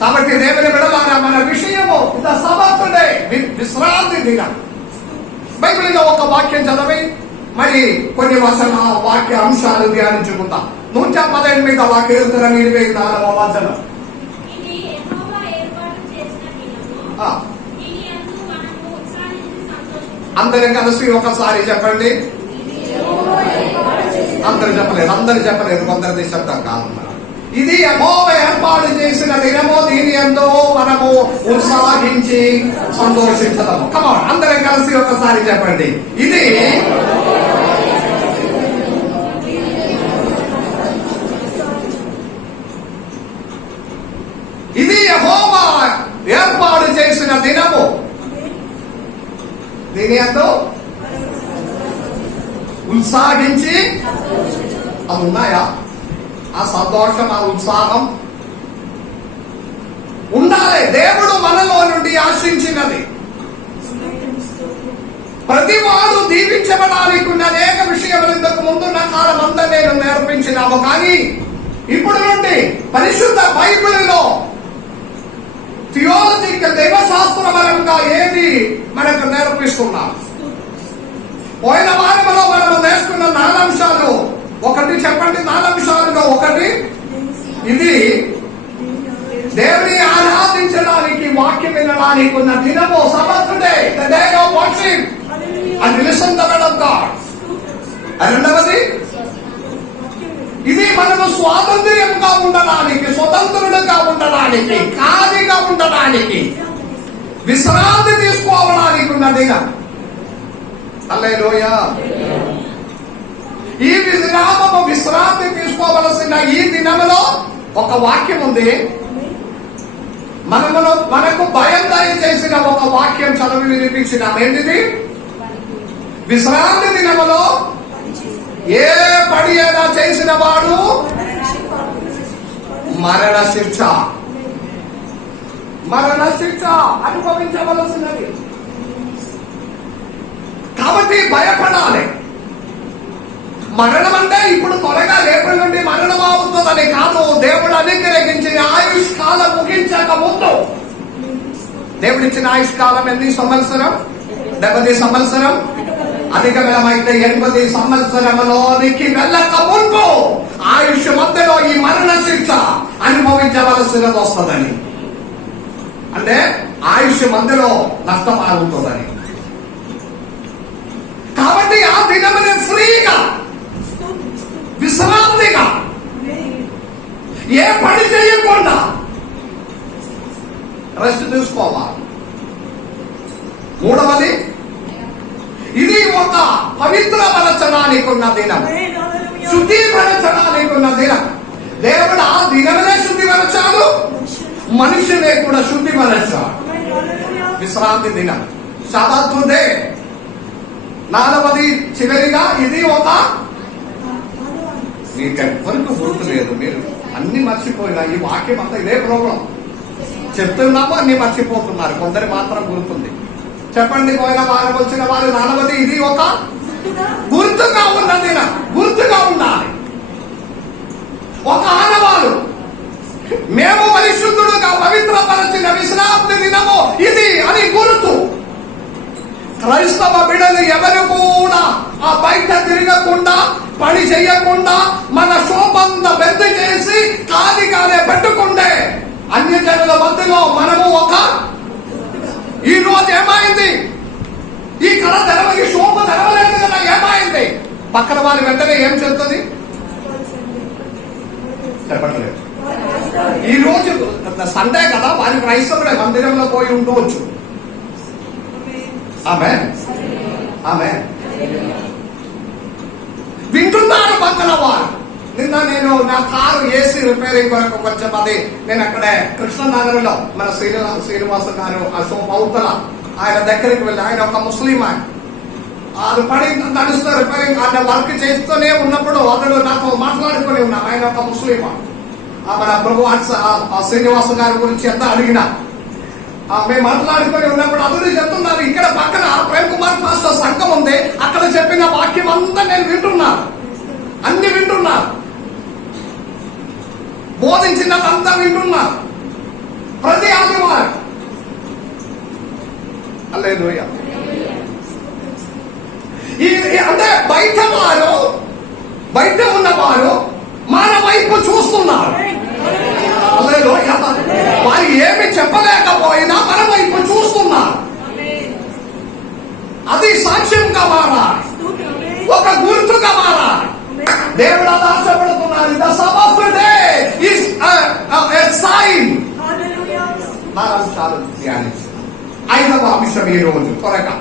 కాబట్టి దేవుని బిడ్డలారా, మన విషయము సబతుడే, విశ్రాంతి దినం. బైబిల్లో ఒక వాక్యం చదివి మరి కొన్ని వాక్య అంశాలు ధ్యానించుకుందాం. 118వ కీర్తన 24వ వచనం. అందరూ కలిసి ఒకసారి చెప్పండి. అందరు చెప్పలేదు, కొందరిది శబ్దం కాదు. ఇది యెహోవా ఏర్పాటు చేసిన దినము, దీని యందు మనము ఉత్సాహించి సంతోషించదము. కమాన్, అందరం కలిసి ఒకసారి చెప్పండి. ఇది యెహోవా ఏర్పాటు చేసిన దినము, దీని యందు ఉత్సాహించి. అవి ఉన్నాయా? ఆ సంతోషం, ఆ ఉత్సాహం ఉండాలి. దేవుడు మనలో నుండి ఆశించినది. ప్రతి వాడు దీవించబడానికి ఉన్న అనేక విషయములు ఇంతకు ముందున్న కాలం అంతా నేను నేర్పించినాము. కానీ ఇప్పుడు నుండి పరిశుద్ధ బైబిల్లో థియాలజికల్ దైవశాస్త్రపరంగా ఏది మనకు నేర్పిస్తున్నాం? పోయిన వారంలో మనము నేర్చుకున్న 4 అంశాలు. ఒకటి చెప్పండి, 4 అంశాలలో ఒకటి ఇది దేవుని ఆరాధించడానికి, వాక్యం వినడానికి ఉన్న దినము, Sabbath day, the day of worship and listen the word of God. రెండవది, ఇది మనము స్వాతంత్ర్యంగా ఉండడానికి, స్వతంత్రులుగా ఉండడానికి, ఖాళీగా ఉండడానికి, విశ్రాంతి తీసుకోవడానికి ఉన్న దినం. హల్లెలూయా. ఈ విశ్రాంతి తీసుకోవలసిన ఈ దినములో ఒక వాక్యం ఉంది. మనకు భయం దయచేసిన ఒక వాక్యం చదివి వినిపించిన. ఏంటిది? విశ్రాంతి దినములో ఏ పడి అయినా చేసిన వాడు మరణ శిక్ష అనుభవించవలసినది. కాబట్టి భయపడాలి. మరణం అంటే ఇప్పుడు త్వరగా రేపటి నుండి మరణం అవుతుందని కాదు. దేవుడు అనుగ్రహించిన ఆయుష్ కాలం ముగించక ముందు, దేవుడిచ్చిన ఆయుష్ కాలం ఎన్ని సంవత్సరం? 70 సంవత్సరం. అధికమైతే 80 సంవత్సరంలోనికి వెళ్ళక ముందు ఆయుష్ మధ్యలో ఈ మరణ శిక్ష అనుభవించవలసినది వస్తుందని, అంటే ఆయుష్ మధ్యలో నష్టం అవుతుందని. కాబట్టి ఆ దినమునే ఫ్రీగా, విశ్రాంతిగా, ఏ పని చేయకుండా రెస్ట్ తీసుకోవాలి. మూడవది, ఇది ఒక పవిత్రపరచడానికి ఉన్న దినం, శుద్ధిపరచడానికి ఉన్న దినం. దేవుడు ఆ దినమునే శుద్ధిపరచాడు, మనుషులే కూడా శుద్ధిపరచాడు. విశ్రాంతి దినం, సబతుడే. 4వది, చివరిగా, ఇది ఒక, మీకెవ్వరికి గుర్తులేదు, మీరు అన్ని మర్చిపోయినా. ఈ వాక్యం అంతా ఇదే ప్రాబ్లం. చెప్తున్నాము, అన్ని మర్చిపోతున్నారు. కొందరు మాత్రం గుర్తుంది. చెప్పండి, పోయిన వారం వచ్చిన వారు. 4వది, ఇది ఒక గుర్తుగా ఉన్నది. గుర్తుగా ఉండాలి. ఒక ఆనవాలు, మేము పరిశుద్ధుడుగా పవిత్రపరచిన విశ్రాంతి దినము ఇది అని గుర్తు. క్రైస్తవ బిడ్డలు ఎవరు కూడా ఆ బయట తిరగకుండా, పని చెయ్యకుండా, మన శోభంత పెద్ద చేసి ఖాళీగానే పెట్టుకుంటే అన్యజనుల మధ్యలో మనము ఒక, ఈ రోజు ఏమైంది? ఈ కళ తెరవకి శోభ తెరవలేదు కదా, ఏమైంది? పక్కన వారి వెంటనే ఏం చెప్తుంది? చెప్పట్లేదు. ఈ రోజు సండే కదా, వారి క్రైస్తవుడే మందిరంలో పోయి ఉండవచ్చు. ఆమేన్, ఆమేన్. వింటున్నారు పక్కన వారు. నిన్న నేను నా కారు ఏసీ రిపేరింగ్ కొరకు కొంచెం అది నేను అక్కడే కృష్ణనగర్లో మన శ్రీనివాస గారు అశోక్ అవతల ఆయన దగ్గరికి వెళ్ళి, ఆయన ఒక ముస్లిం. ఆయన అది పడి నడుస్తూ రిపేరింగ్ ఆయన వర్క్ చేస్తూనే ఉన్నప్పుడు అతడు నాతో మాట్లాడుకుని ఉన్నా. ఆయన ఒక ముస్లిం. మన ప్రభు శ్రీనివాస గారి గురించి ఎంత అడిగినా మేము మాట్లాడుకొని ఉన్నప్పుడు అతడు చెప్తున్నారు, ఇక్కడ పక్కన ప్రేమ్ కుమార్ పాస్టర్ సంఘం ఉంది, అక్కడ చెప్పిన వాక్యం అంతా నేను వింటున్నాను, అన్ని వింటున్నారు, బోధించినదంతా వింటున్నారు. హల్లెలూయా. అంటే బయట ఉన్నవారు మన వైపు చూస్తున్నారు. హల్లెలూయా. వారు ఏమి చెప్పలేకపోయినా మన వైపు చూస్తున్నారు. అది సాక్ష్యంగా మారాలి, ఒక గుర్తుగా మారాలి. దేవుడు అలా ఆశపడుతున్నారు. The Sabbath day is a sign. 4 అంశాలు ధ్యానించున్నాం. 5వ అంశం ఈ రోజు త్వరగా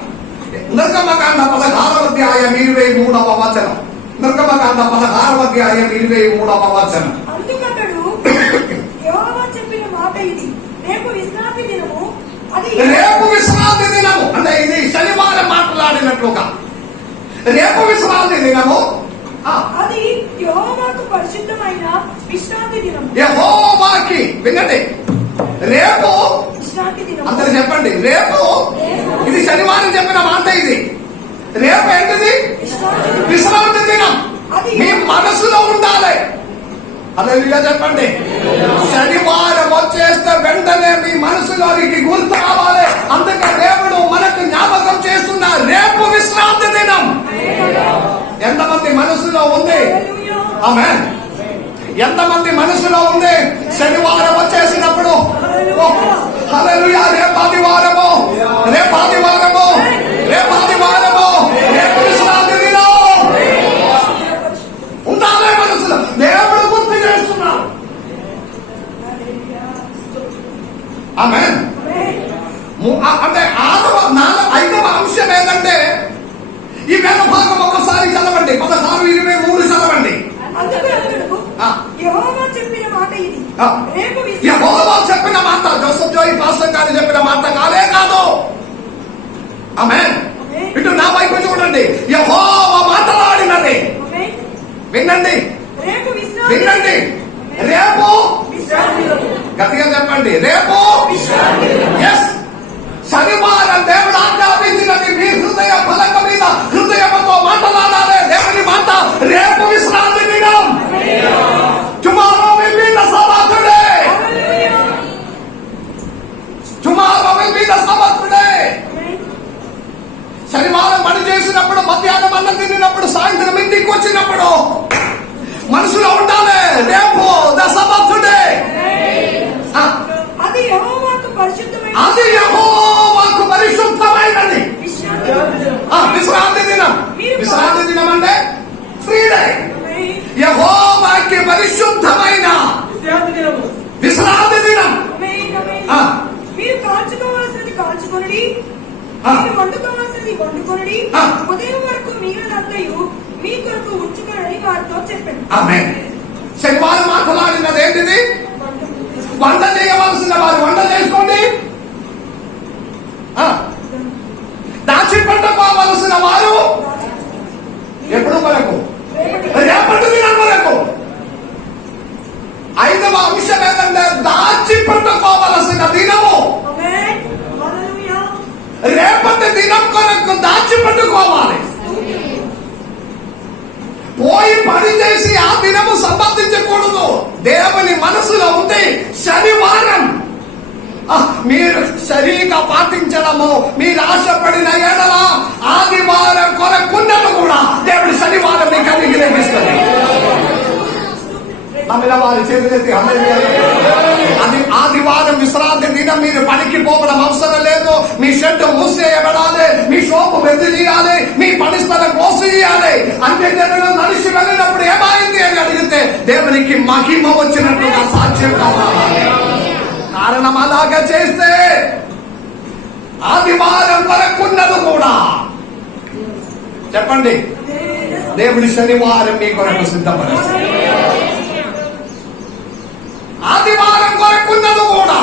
నిర్గమకాండ 16వ అధ్యాయం 23వ వచనం. నిర్గమకాండ 16వ అధ్యాయం 23వ వచనం. అందుకతడు యెహోవా చెప్పిన మాట ఇది, రేపు విశ్రాంతి దినము. రేపు విశ్రాంతి దినము అంటే ఇది శనివారం మాట్లాడినట్లుగా. రేపు విశ్రాంతి దినము, అది యెహోవాకు పరిశుద్ధమైన విశ్రాంతి దినము. యెహోవాకి, వినండి, రేపు విశ్రాంతి దినము. అందరు చెప్పండి, రేపు. ఇది శనివారం చెప్పిన మాట. ఇది రేపు ఏంటిది? విశ్రాంతి దినం. మీ మనసులో ఉండాలి. హల్లెలూయా చెప్పండి. శనివారం వచ్చేస్తే వెంటనే మీ మనసులోనికి గుర్తు రావాలి. అందుకే దేవుడు మనకు జ్ఞాపకం చేస్తున్న రేపు విశ్రాంతి దినం ఎంతమంది మనసులో ఉంది? ఆమేన్. ఎంతమంది మనసులో ఉంది? శనివారం వచ్చేసినప్పుడు హల్లెలూయా, రేపు ఆదివారము, రేపు ఆదివారము, రేపు ఆదివారము, రేపు విశ్రాంతి దినం ఉండాలి మనసులో. దేవుడు గుర్తు చేస్తున్నాడు. ఆమేన్. అంటే 5వ అంశం ఏంటంటే, ఈ వేద భాగం ఒకసారి చదవండి. 16-23 చదవండి. యెహోవా చెప్పిన మాట ఇది, రేపు యెహోవా చెప్పిన మాట. జోసెఫ్ జోయి పాస్టర్ గారు చెప్పిన మాట కాదే కాదు. ఆమేన్. ఇటు నా వైపు చూడండి. యెహోవా మాట్లాడినది వినండి, వినండి. రేపు గట్టిగా చెప్పండి, రేపు. ఎస్, శనివారం దేవుడు ఆజ్ఞాపించినది మీ హృదయ ఫలక మీద హృదయంతో మాట్లాడాలి. దేవుని మాట రేపు విశ్రాంతి దినం. Tomorrow will be the Sabbath day. Tomorrow will be the Sabbath day. శనివారం పని చేసినప్పుడు, మధ్యాహ్నం అన్నం తిన్నప్పుడు, సాయంత్రం ఇంటికి వచ్చినప్పుడు మనసులో ఉండాలి రేపు ద సబత్ డే. అది యెహోవాకు పరిశుద్ధమైన, అది యెహోవాకు పరిశుద్ధమైనది విశ్రాంతి దినం. విశ్రాంతి దినం అంటే ఫ్రీ డే. యెహోవాకి పరిశుద్ధమైన విశ్రాంతి దినం. మీరు కాల్చుకోవాల్సింది కాల్చుకొనుడి, మీరు వండుకోవాల్సింది వండుకొనుడి, ఉదయం వరకు మీరంతయు మీ కొరకు ఉంచుకొనని వారితో చెప్పండి. ఆమేన్. శనివారం మాట్లాడినది ఏంటిది? వంట చేయవలసిన వారు వంట చేసుకోండి. దాచిపెట్టుకోవలసిన వారు ఎప్పుడు వరకు? రేపటి దినం వరకు. 5వ అంశం ఏంటంటే, దాచిపెట్టుకోవలసిన దినము. రేపటి దినం కొరకు దాచిపెట్టుకోవాలి. పోయి పని చేసి ఆ దినము సంపాదించకూడదు. దేవుని మనసులో ఉంది శనివారం మీరు సరిగా పాటించడము, మీరు ఆశపడిన ఎడల ఆదివారం కొరకున్నది కూడా దేవుడు శనివారం మీకు అనుగ్రహిస్తుంది. వారి చేతులెత్తి అది ఆదివారం విశ్రాంతి దినం. మీరు పనికి పోవడం అవసరం లేదు. మీ షెడ్ మూసేయబడాలి, మీ షోపు వెదిలియాలి, మీ పని స్థలం కోసేయాలి. అన్ని జనులు నడిచి వెళ్ళినప్పుడు ఏమైంది అని అడిగితే దేవునికి మహిమ వచ్చినట్టుగా సాక్ష్యం కావాలి. కారణం అలాగా చేస్తే ఆదివారం వరకున్నది కూడా చెప్పండి దేవుడి శనివారం మీ కొరకు సిద్ధపరుస్తుంది. ఆదివారం కొరకున్నది కూడా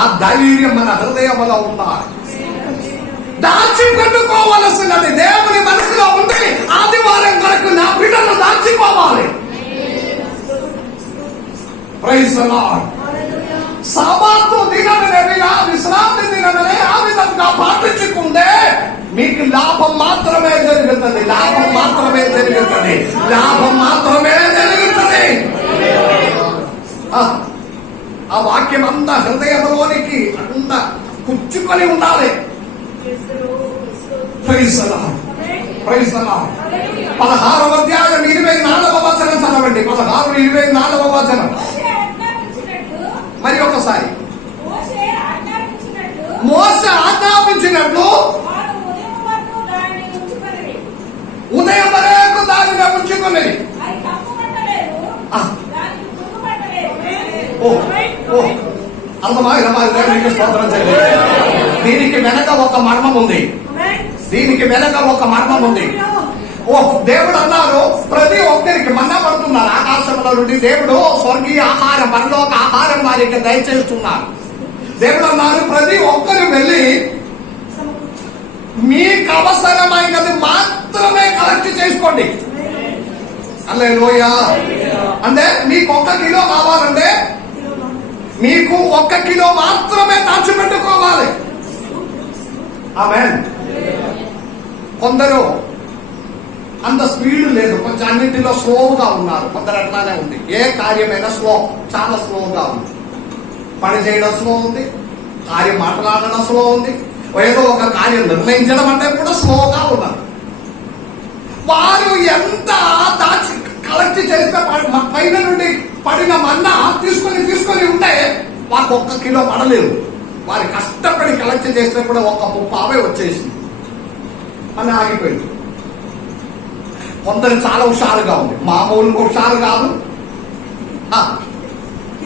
ఆ ధైర్యం మన హృదయంలో ఉండాలి. దాచిపెట్టుకోవలసినది దేవుని మనసులో ఉంది. ఆదివారం కొరకు నా బిడ్డలు దాచిపోవాలి. Praise the Lord. సబాతు దినమనే ఆ విశ్రాంతి దినమనే ఆ విధంగా పాటించుకుంటే మీకు లాభం మాత్రమే జరుగుతుంది. లాభం మాత్రమే జరుగుతుంది. లాభం మాత్రమే జరుగుతుంది. ఆ వాక్యం అంతా హృదయంలోనికి అంతా పుచ్చుకొని ఉండాలి. Praise the Lord. Praise the Lord. 16వ అధ్యాయం 24వ వచనం చదవండి. 16:24వ వచనం. మరి ఒకసారి మోసే ఆజ్ఞాపించినట్లు ఉదయం వరకు దానిని ఉంచుకున్నది. దేవునికి స్తోత్రం చేయండి. దీనికి వెనక ఒక మర్మం ఉంది. దీనికి వెనక ఒక మర్మం ఉంది. ఓ దేవుడు అన్నారు, ప్రతి ఒక్కరికి మన్నా పడుతున్నారు ఆకాశంలో నుండి. దేవుడు స్వర్గీయ ఆహారం, పరలోక ఆహారం వారికి దయచేస్తున్నారు. దేవుడు అన్నారు, ప్రతి ఒక్కరు వెళ్ళి మీకు అవసరమైనది మాత్రమే కలెక్ట్ చేసుకోండి. హల్లెలూయా. అంటే మీకు 1 కిలో కావాలంటే మీకు 1 కిలో మాత్రమే దాచిపెట్టుకోవాలి. ఆమేన్. కొందరు అంత స్పీడ్ లేదు, కొంచెం అన్నింటిలో స్లోగా ఉన్నారు. కొందరు అట్లానే ఉంది. ఏ కార్యమైనా స్లో, చాలా స్లోగా ఉంది. పని చేయడం స్లో ఉంది, కార్యం మాట్లాడడం స్లో ఉంది, ఏదో ఒక కార్యం నిర్ణయించడం అంటే కూడా స్లోగా ఉన్నారు. వారు ఎంత దాచి కలెక్ట్ చేస్తే పైన నుండి పడిన మన్నా తీసుకొని ఉంటే వారికి 1 కిలో పడలేదు. వారు కష్టపడి కలెక్ట్ చేస్తే కూడా 1 పావే వచ్చేసింది అని ఆగిపోయింది. కొందరు చాలా హుషారుగా ఉంది, మామూలు హుషారు కాదు,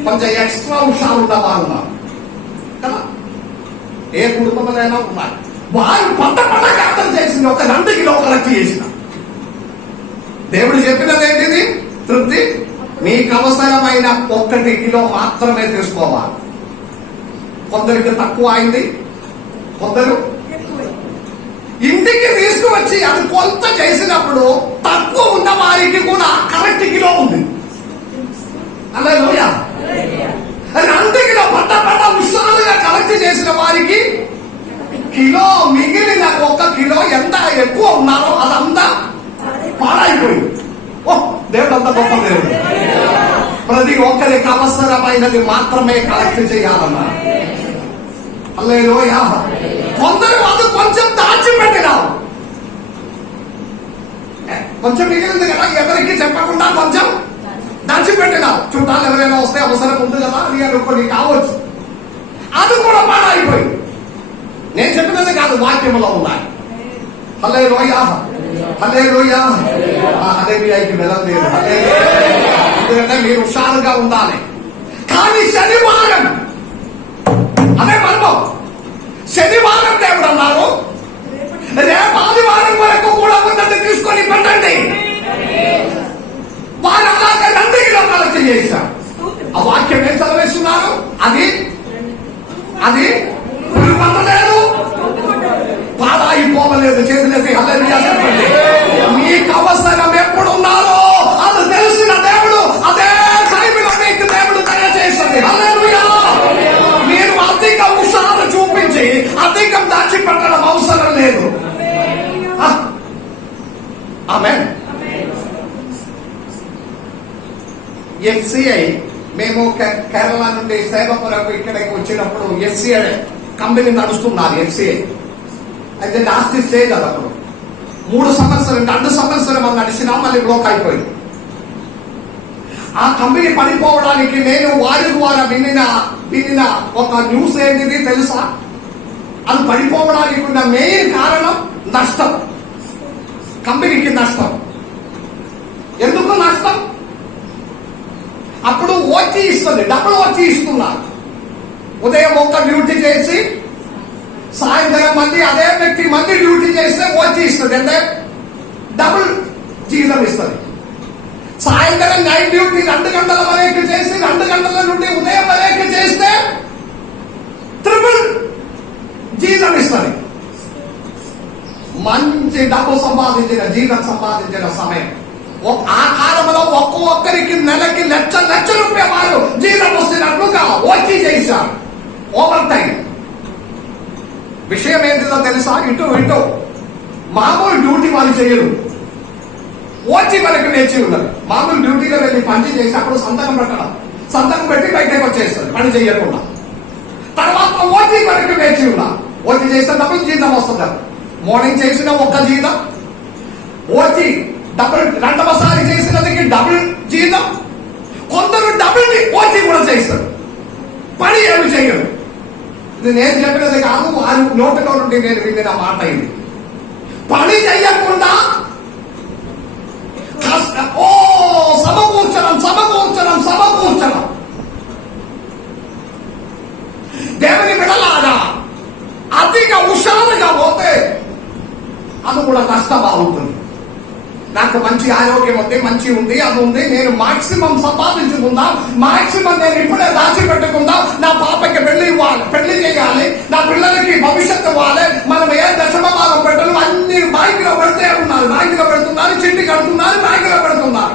కొంచెం ఎక్స్ట్రా హుషారు ఉన్న వారు ఉన్నారు కదా. ఏ కుటుంబంలోనైనా ఉన్నారు. వారు పంట అర్థం చేసింది 2 కిలో కలెక్ట్ చేసిన. దేవుడు చెప్పినది ఏంటిది? తృప్తి. మీకు అవసరమైన 1 కిలో మాత్రమే తీసుకోవాలి. కొందరికి తక్కువ అయింది, కొందరు ఇంటికి తీసుకువచ్చి అది కొలత చేసినప్పుడు తక్కువ ఉన్న వారికి కూడా కరెక్ట్ కిలో ఉంది. హల్లెలూయా. 2 కిలో పట్ట హుషారుగా కలెక్ట్ చేసిన వారికి కిలో మిగిలిన 1 కిలో ఎంత ఎక్కువ ఉన్నారో అదంతా పాడైపోయింది. ఓ దేవుడు అంత గొప్ప దేవుడు. ప్రతి ఒక్కరికి అవసరమైనది మాత్రమే కలెక్ట్ చేయాలన్నారు. హల్లెలూయా. కొందరు అది కొంచెం దాచిపెట్టినారు. కొంచెం మిగిలింది కదా, ఎవరికి చెప్పకుండా కొంచెం దాచిపెట్టినారు. చుట్టాలు ఎవరైనా వస్తే అవసరం ఉంది కదా అని అనుకోని కావచ్చు. అది కూడా పాడైపోయింది. నేను చెప్పినది కాదు, వాక్యంలో ఉన్నాయి. హల్లెలూయా. హల్లెలూయా. హల్లెలూయాకి వెళ్ళలేదు. ఎందుకంటే మీరు హుషారుగా ఉండాలి. కానీ శనివారం అదే మర్మం. శనివారం దేవుడు అన్నారు, రేపు ఆదివారం వరకు కూడా ఉన్నది తీసుకొని పెట్టండి. వారు అలాగే 2 కిలో కలెక్ట్ చేశారు. ఆ వాక్యం ఏం చదివేస్తున్నారు? అది పడలేదు, పాడాయిపోవలేదు. చేతులైతే హల్లెలూయా చెప్పండి. మీకు అవసరం ఎప్పుడు ఉన్నారో అది తెలిసిన దేవుడు అదే టైంలో మీకు దేవుడు దయచేస్తుంది. హల్లెలూయా. మీరు అధిక హుషారు చూపించి అధికం దాచిపెట్టడం అవసరం లేదు. ఆమేన్. FCI మేము కేరళ నుండి సేవ కొరకు ఇక్కడికి వచ్చినప్పుడు FCI కంపెనీ నడుస్తున్నారు. FCI అయితే లాస్ట్ స్టేజ్ అది. అప్పుడు 3 సంవత్సరాలు 2 సంవత్సరం మనం నడిచినా మళ్ళీ బ్లోక్ అయిపోయింది. ఆ కంపెనీ పడిపోవడానికి నేను వారి ద్వారా వినిన ఒక న్యూస్ ఏంటిది తెలుసా? అది పడిపోవడానికి ఉన్న మెయిన్ కారణం నష్టం. కంపెనీకి నష్టం. ఎందుకు నష్టం? అప్పుడు వచ్చి ఇస్తుంది, డబ్బులు వచ్చి ఇస్తున్నారు. ఉదయం 1 డ్యూటీ చేసి సాయంత్రం మళ్ళీ అదే వ్యక్తి మళ్ళీ డ్యూటీ చేస్తే వచ్చి ఇస్తుంది. అంటే డబుల్ జీతం ఇస్తుంది. సాయంత్రం నైట్ డ్యూటీ 2 గంటల వరకు చేసి 2 గంటల నుండి ఉదయం వరకు చేస్తే ట్రిపుల్ జీతం ఇస్తుంది. మంచి డబ్బు సంపాదించిన, జీతం సంపాదించిన సమయం. ఆ కాలంలో ఒక్కొక్కరికి నెలకి లక్ష రూపాయలు జీతం వస్తున్నట్లుగా వచ్చి చేశారు. Over time. విషయం ఏంటిదో తెలుసా? ఇటు మామూలు డ్యూటీ వాళ్ళు చేయరు, వచ్చి మనకు నేర్చి ఉన్నది. మామూలు డ్యూటీలో వెళ్ళి పని చేసి అప్పుడు సంతకం పెట్టడం, సంతకం పెట్టి బయటకు వచ్చేస్తారు పని చేయకుండా. తర్వాత ఓటీ వరకు వేచి ఉన్నా. ఓటీ చేస్తే డబుల్ జీతం వస్తుంది. మార్నింగ్ చేసిన ఒక్క జీతం, ఓటీ డబుల్ రెండవసారి చేసినదికి డబుల్ జీతం. కొందరు డబుల్ ఓటీ కూడా చేస్తారు, పని ఏమి చేయరు. ఇది నేను చెప్పినది కాదు, వారి నోటిలో నుండి నేను విన్న మాట. ఇది పని చెయ్యకుండా సమకూర్చడం దేవుని విడలాగా అతిగా హుషారుగా పోతే అది కూడా కష్టం అవుతుంది. నాకు మంచి ఆరోగ్యం ఉంది, మంచి ఉంది, అది ఉంది, నేను మాక్సిమం సంపాదించుకుందాం, మాక్సిమం నేను ఇప్పుడే దాచిపెట్టుకుందాం, నా పాపకి పెళ్లి చేయాలి, నా పిల్లలకి భవిష్యత్తు ఇవ్వాలి, మనం ఏ దశమభాగం పెట్టాలి, అన్ని బ్యాంకులో పెడితే ఉన్నారు, బ్యాంకులో పెడుతున్నారు, చిట్టి కడుతున్నారు, బ్యాంకులో పెడుతున్నారు.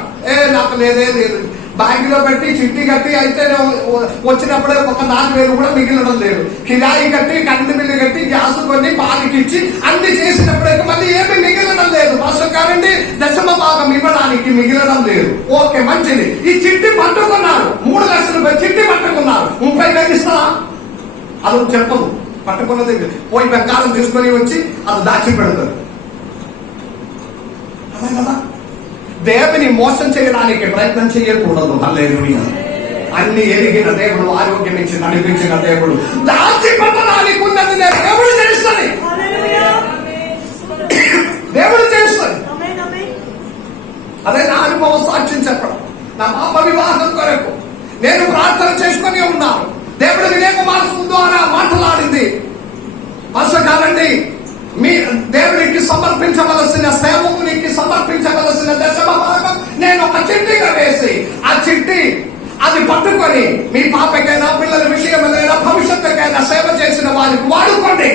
నాకు లేదే లేదు. బ్యాంకులో పెట్టి చిట్టి కట్టి అయితే వచ్చినప్పుడే ఒక 4,000 కూడా మిగిలడం లేదు. కిరాయి కట్టి, కరెంటు బిల్లు కట్టి, గ్యాస్ కొని, పాలకిచ్చి అన్ని చేసినప్పుడే మళ్ళీ ఏమి మిగిలడం లేదు. పాస్టర్ గారండి దశమ భాగం ఇవ్వడానికి మిగిలడం లేదు. ఓకే, మంచిది. ఈ చిట్టి పట్టుకున్నారు, 3 లక్షల రూపాయలు చిట్టి పట్టుకున్నారు, 30,000 ఇస్తారా? అది చెప్పదు. పట్టుకున్నది పోయి బంగారం తీసుకొని వచ్చి అది దాచి పెడతారు. అదే కదా, దేవుని మోసం చేయడానికి ప్రయత్నం చేయకూడదు. హల్లెలూయా. అన్ని ఎరిగిన దేవుడు, ఆరోగ్యం ఇచ్చి నడిపించిన దేవుడు, దాచిపెట్టడానికి ఉన్నది దేవుడు చేస్తుంది. దేవుడు చేస్తుంది. అదే నా అనుభవ సాక్ష్యం చెప్పడం. నా పాప వివాహం కొరకు నేను ప్రార్థన చేసుకుని ఉన్నాను. దేవుడు వినయకుమార్ ద్వారా మాట్లాడింది, పాస్టర్ గారండి మీ దేవునికి సమర్పించవలసిన, సేవకునికి సమర్పించవలసిన దశమ భాగం నేను ఒక చిట్టిగా వేసి, ఆ చిట్టి అది పట్టుకొని మీ పాపకైనా, పిల్లల విషయమైనా, భవిష్యత్తుకైనా సేవ చేసిన వారికి వాడుకోండి.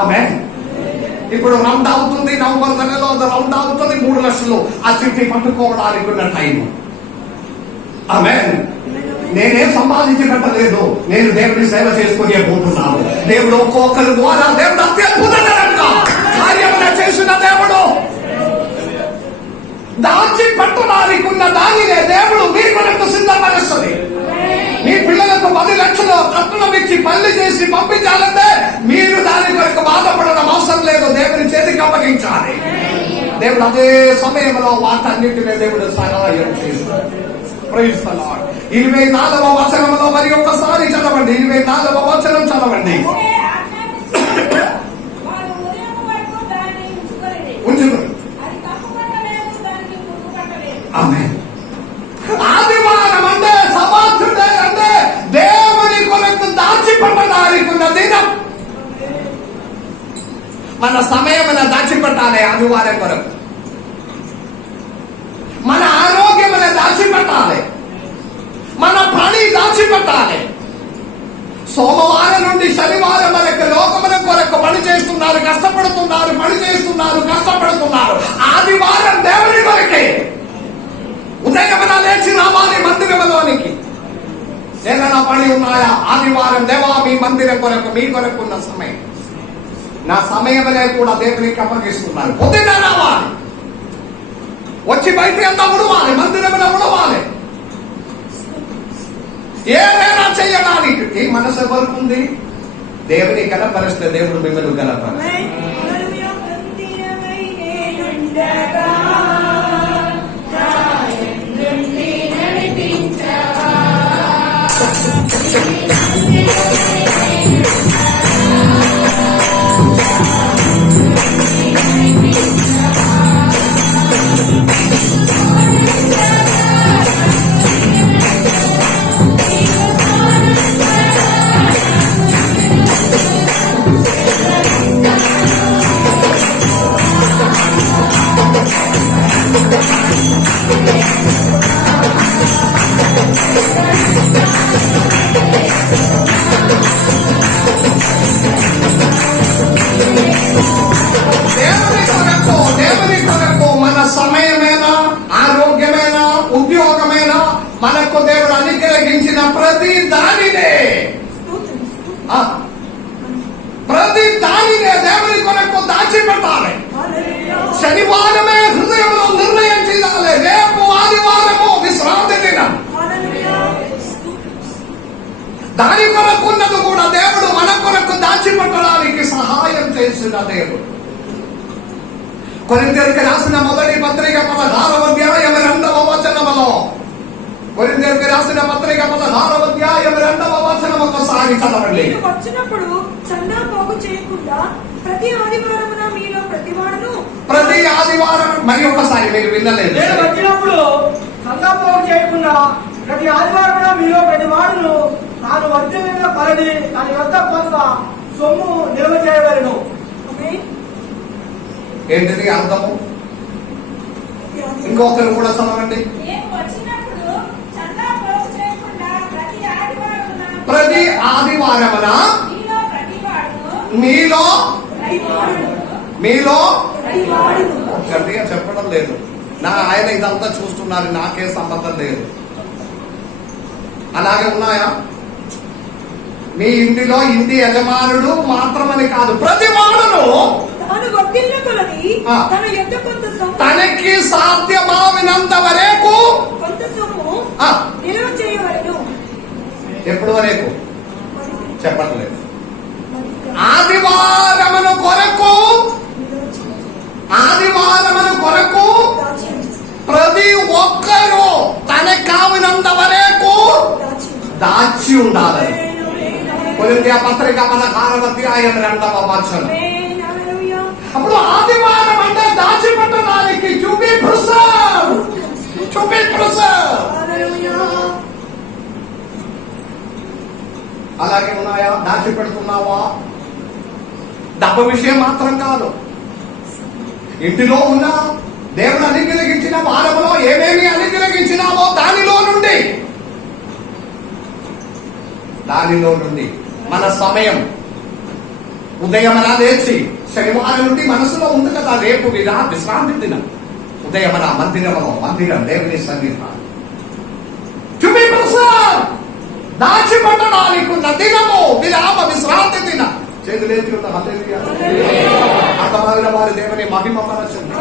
ఆమేన్. ఇప్పుడు రౌండ్ అవుతుంది, నవంబర్ నెలలో రౌండ్ అవుతుంది, 3 లక్షలు ఆ చిట్టి పట్టుకోవడానికి ఉన్న టైం. ఆమేన్. నేనేం సంపాదించి పెట్టలేదు, నేను దేవుడి సేవ చేసుకునే పోతున్నాను. దేవుడు ఒక్కొక్కరి ద్వారా దేవుడు అత్యద్భుతంగా కార్యములు చేసిన దేవుడు. దాచి పెట్టడానికి ఉన్న దానినే దేవుడు మీ కొరకు సిద్ధపరుస్తుంది. మీ పిల్లలకు 10 లక్షలు కట్నం ఇచ్చి పెళ్లి చేసి పంపించాలంటే మీరు దాని కొరకు బాధపడడం అవసరం లేదు, దేవుని చేతికి అప్పగించాలి. దేవుడు అదే సమయంలో వాటన్నింటినీ దేవుడు సహాయం చేస్తాడు. 24వ వచనంలో మరి ఒక్కసారి చదవండి. 24వ వచనం చదవండి. ఆదివారం అంటే సమాధుడే, అంటే దేవుని కొరకు దాచిపెట్టడానికి ఉన్న దినం. మన సమయం దాచిపెట్టాలి. ఆదివారం కొరకు మన ఆరోగ్యం దాచిపెట్టాలి, మన పని దాచిపెట్టాలి. సోమవారం నుండి శనివారం వరకు లోకముల కొరకు పని చేస్తున్నారు, కష్టపడుతున్నారు, పని చేస్తున్నారు, కష్టపడుతున్నారు. ఆదివారం దేవుని కొరకే. ఉదయమున లేచి రావాలి మందిరంలోనికి. ఏదైనా పని ఉన్నాయా? ఆదివారం దేవా మీ మందిరం కొరకు, మీ కొరకు ఉన్న సమయం, నా సమయమనే కూడా దేవునికి అప్పగిస్తున్నారు. పొద్దున రావాలి, వచ్చి బయట అంతా ఉడవాలి, మందిరమున ఉడవాలి. ఏదైనా చెయ్యడానికి ఈ మనసు ఎవరికి ఉంది? దేవుని గణపరిస్తే దేవుడు మిమ్మల్ని గణపరుస్తాడు. దేవుని కొరకు మన సమయమేనా, ఆరోగ్యమేనా, ఉద్యోగమేనా, మనకు దేవుడు అనుగ్రహించిన ప్రతి దానినే దేవుని కొరకు దాచిపెట్టాలి. శనివారమే హృదయంలో నిర్ణయం చేయాలి, రేపు ఆదివారము విశ్రాంతి దినం. దాని కొరకున్నది కూడా దేవుడు మన కొరకు దాచిపెట్టడానికి సహాయం చేసిన దేవుడు. కొరింథీయులకు రాసిన మొదటి పత్రిక 16వ అధ్యాయం 2వ వచనములో, కొరింథీయులకు రాసిన పత్రిక 16వ అధ్యాయం 2వ వచనం ఒకసారి చదవండి. నేను వచ్చినప్పుడు చందా పోగు చేయకుండా ప్రతి ఆదివారమున మీలో ప్రతివాడును. ప్రతి ఆదివారం మరి ఒకసారి మీరు వినలేదు. నేను వచ్చినప్పుడు చందా పోగు చేయకుండా ప్రతి ఆదివారమున మీలో ప్రతివాడును తాను వర్ధిల్లిన పరడి తన యొద్ద కొంత సొమ్ము నిల్వ చేయగలను. ఆమేన్. ఏంటిది అర్థము? ఇంకొకరు కూడా చదవండి. నేను వచ్చినప్పుడు చందా పోగు చేయకుండా ప్రతి ఆదివారమున మీలో ప్రతివాడును మీలో మీలో ప్రతివాడును. గట్టిగా చెప్పడం లేదు. ఆయన ఇదంతా చూస్తున్నారు, నాకే సంబంధం లేదు. అలాగే ఉన్నాయా? మీ ఇంటిలో ఇంటి యజమానుడు మాత్రమని కాదు, ప్రతి వాడును తాను వర్ధిల్ల కొలది ఆ. తన యొద్ద కొంత సొమ్ము తనకి సాధ్యమావినంత వరకు కొంత సొమ్ము ఆ. నిల్వ చేయవలెను. ఎప్పుడు వరకు చెప్పట్లేదు. ఆదివారమును కొరకు ప్రతి ఒక్కరూ తనకు కావినంత వరకు దాచి ఉండాలి. కొరింథీ పత్రిక 16వ అధ్యాయం 2వ వచనం. అప్పుడు ఆదివారం అంటే దాచిపెట్టడానికి టు బి ప్రిజర్వ్. అలాగే ఉన్నాయా? దాచిపెడుతున్నావా? డబ్బు విషయం మాత్రం కాదు, ఇంటిలో ఉన్న దేవుడు అనుగ్రహించిన వారములో ఏమేమి అనుగ్రహించినావో దానిలో నుండి మన సమయం ఉదయమన లేచి, శనివారం నుండి మనసులో ఉంది కదా రేపు విశ్రాంతి దినం, ఉదయమన మందిరం దేవుని సన్నిధానం దాచిపెట్టడానికి ఉన్న దినము విశ్రాంతి దినం. చేతులేసి ఉన్న అర్థమైన వారి దేవుని మహిమ పరచండి.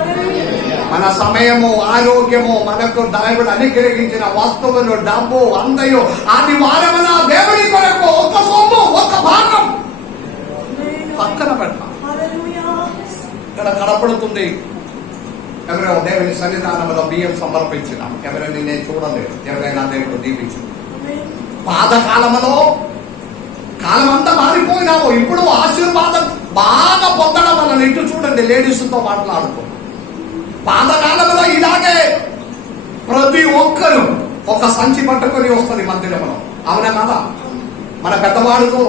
మన సమయము, ఆరోగ్యము, మనకు దేవుడు అనుగ్రహించిన వస్తువులు, డబ్బు అందయు ఆదివారమున దేవుని కొరకు ఒక సొమ్ము, ఒక భాగం పక్కన పెట్టాం. ఇక్కడ కనపడుతుంది. ఎవరో దేవుని సన్నిధానంలో బియ్యం సమర్పించినాం, ఎవరైనా నేను చూడలేదు, ఎవరైనా దేవుడు దీపించు. పాదకాలములో కాలమంతా మారిపోయినాము. ఇప్పుడు ఆశీర్వాదం బాగా పొందడం వల్ల ఇటు చూడండి, లేడీస్ తో మాట్లాడుతూ పాదకాలంలో ఇలాగే ప్రతి ఒక్కరు ఒక సంచి పట్టుకొని వస్తుంది మందిరంలో. అవునా కదా? మన పెద్దవాడుతో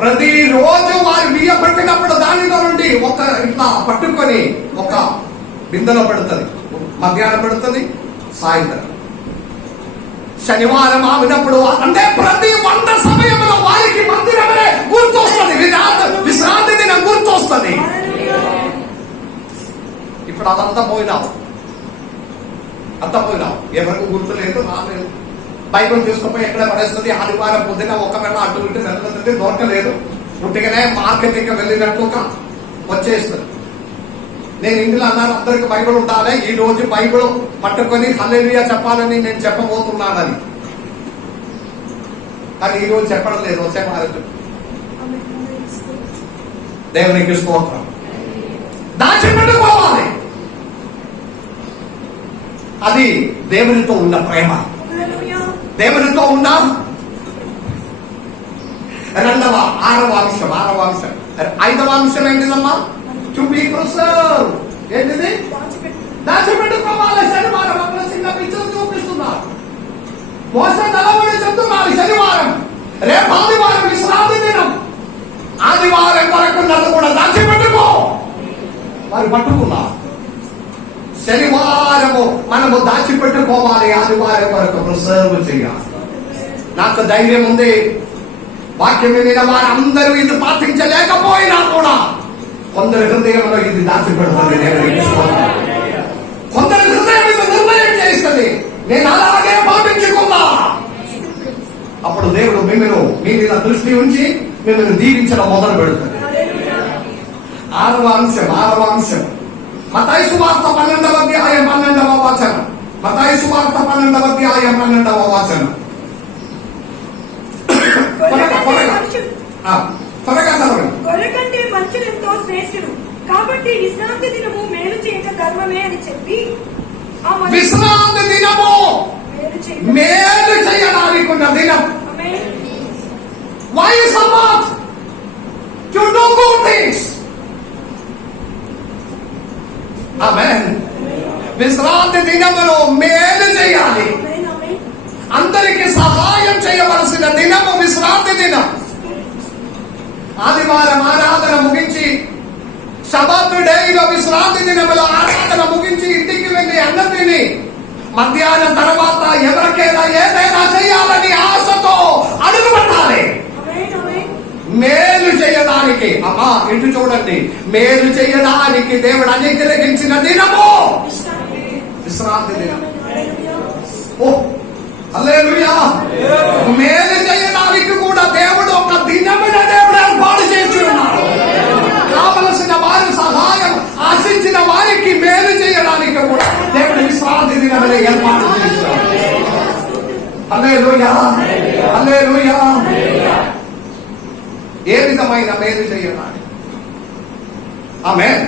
ప్రతిరోజు వారు బియ్యం పెట్టినప్పుడు దానిలో నుండి ఒక ఇట్లా పట్టుకొని ఒక బిందెలో పెడుతుంది, మధ్యాహ్నం పెడుతుంది, సాయంత్రం. శనివారం ఆవినప్పుడు అంటే ప్రతి వంట సమయంలో వారికి మందిరమే గుర్తొస్తుంది, విశ్రాంతి దినం గుర్తొస్తుంది. ఇప్పుడు అదంతా పోయినావు, ఎవరికి గుర్తు లేదు, రాలేదు. బైబిల్ తీసుకుపోయి ఎక్కడ పడేస్తుంది. ఆదివారం పొద్దున ఒకవేళ అటు ఇటు వెళ్తుంది, దొరకలేదు, పుట్టిగానే మార్కెటింగ్ వెళ్ళినట్టుగా వచ్చేస్తుంది. నేను ఇందులో అన్నాను, అందరికి బైబిల్ ఉండాలి. ఈ రోజు బైబిల్ పట్టుకొని హల్లెలూయా చెప్పాలని నేను చెప్పబోతున్నానని, కానీ ఈ రోజు చెప్పడం లేదు. వచ్చే వారం దేవునికి స్తోత్రం. దాచిపెట్టుకోవాలి. అది దేవునితో ఉన్న ప్రేమ, దేవునితో ఉన్న ఆరవ అంశం. 5వ అంశం ఏంటిదమ్మా? To be preserve. ఏంటిది? దాచిపెట్టుకోవాలి. శనివారం అక్కడ చిన్న పిక్చర్ చూపిస్తున్నారు. మోసే నలవడి చెప్తున్నారు శనివారం, రేపు ఆదివారం విశ్రాంతి దినం. ఆదివారం వరకు నన్ను కూడా దాచిపెట్టుకో. వారు పట్టుకున్నారు. శనివారము మనము దాచిపెట్టుకోవాలి, ఆదివారం వరకు ప్రిజర్వ్ చేయాలి. నాకు ధైర్యం ఉంది, వాక్యం వినిన వారందరూ ఇది పాటించలేకపోయినా కూడా కొందరి హృదయంలో ఇది దాచిపెడుతుంది. కొందరి హృదయం ఇది నిర్ణయం చేస్తుంది, నేను అలాగే పాటించుకున్నా. అప్పుడు దేవుడు మిమ్మల్ని మీ మీద దృష్టి ఉంచి మిమ్మల్ని దీవించడం మొదలు పెడుతుంది. 6వ అంశం మత్తయి సువార్త 12వ అధ్యాయం 12వ వచనం. మత్తయి సువార్త 12వ అధ్యాయం 12వ వచనం. త్వరగా చదవండి. గొర్రె కంటే మనుషులు ఎంతో శ్రేష్ఠుడు కాబట్టి విశ్రాంతి దినము మేలు చేయక ధర్మమే అని చెప్పి ఆ మనుషుడు విశ్రాంతి దినము మేలు చేయడానికి ఉన్న దినం. Why is Sabbath? To do good things. Amen. విశ్రాంతి దినములో మేలు చేయాలి, అందరికి సహాయం చేయవలసిన దినము విశ్రాంతి దినం. ఆదివారం ఆరాధన ముగించి సబాత్ డేలో విశ్రాంతి దినములో ఆరాధన ముగించి ఇంటికి వెళ్ళి అన్నం తిని మధ్యాహ్నం తర్వాత ఎవరికైనా ఏదైనా చేయాలని ఆశతో అడుగు పెట్టాలి. మేలు చేయడానికి, అమ్మా ఇటు చూడండి, మేలు చేయడానికి దేవుడు అనుగ్రహించిన దినము విశ్రాంతి దినం. ఓ హల్లెలూయా. మేలు చేయడానికి కూడా దేవుడు ఒక దినమున దేవుడు ఏర్పాటు చేస్తున్నాడు. కావలసిన వారి సహాయం ఆశించిన వారికి మేలు చేయడానికి కూడా దేవుడు విశ్రాంతి దినమునే ఏర్పాటు చేస్తున్నాడు. హల్లెలూయా, హల్లెలూయా. ఏ విధమైన మేలు చేయడానికి? ఆమేన్.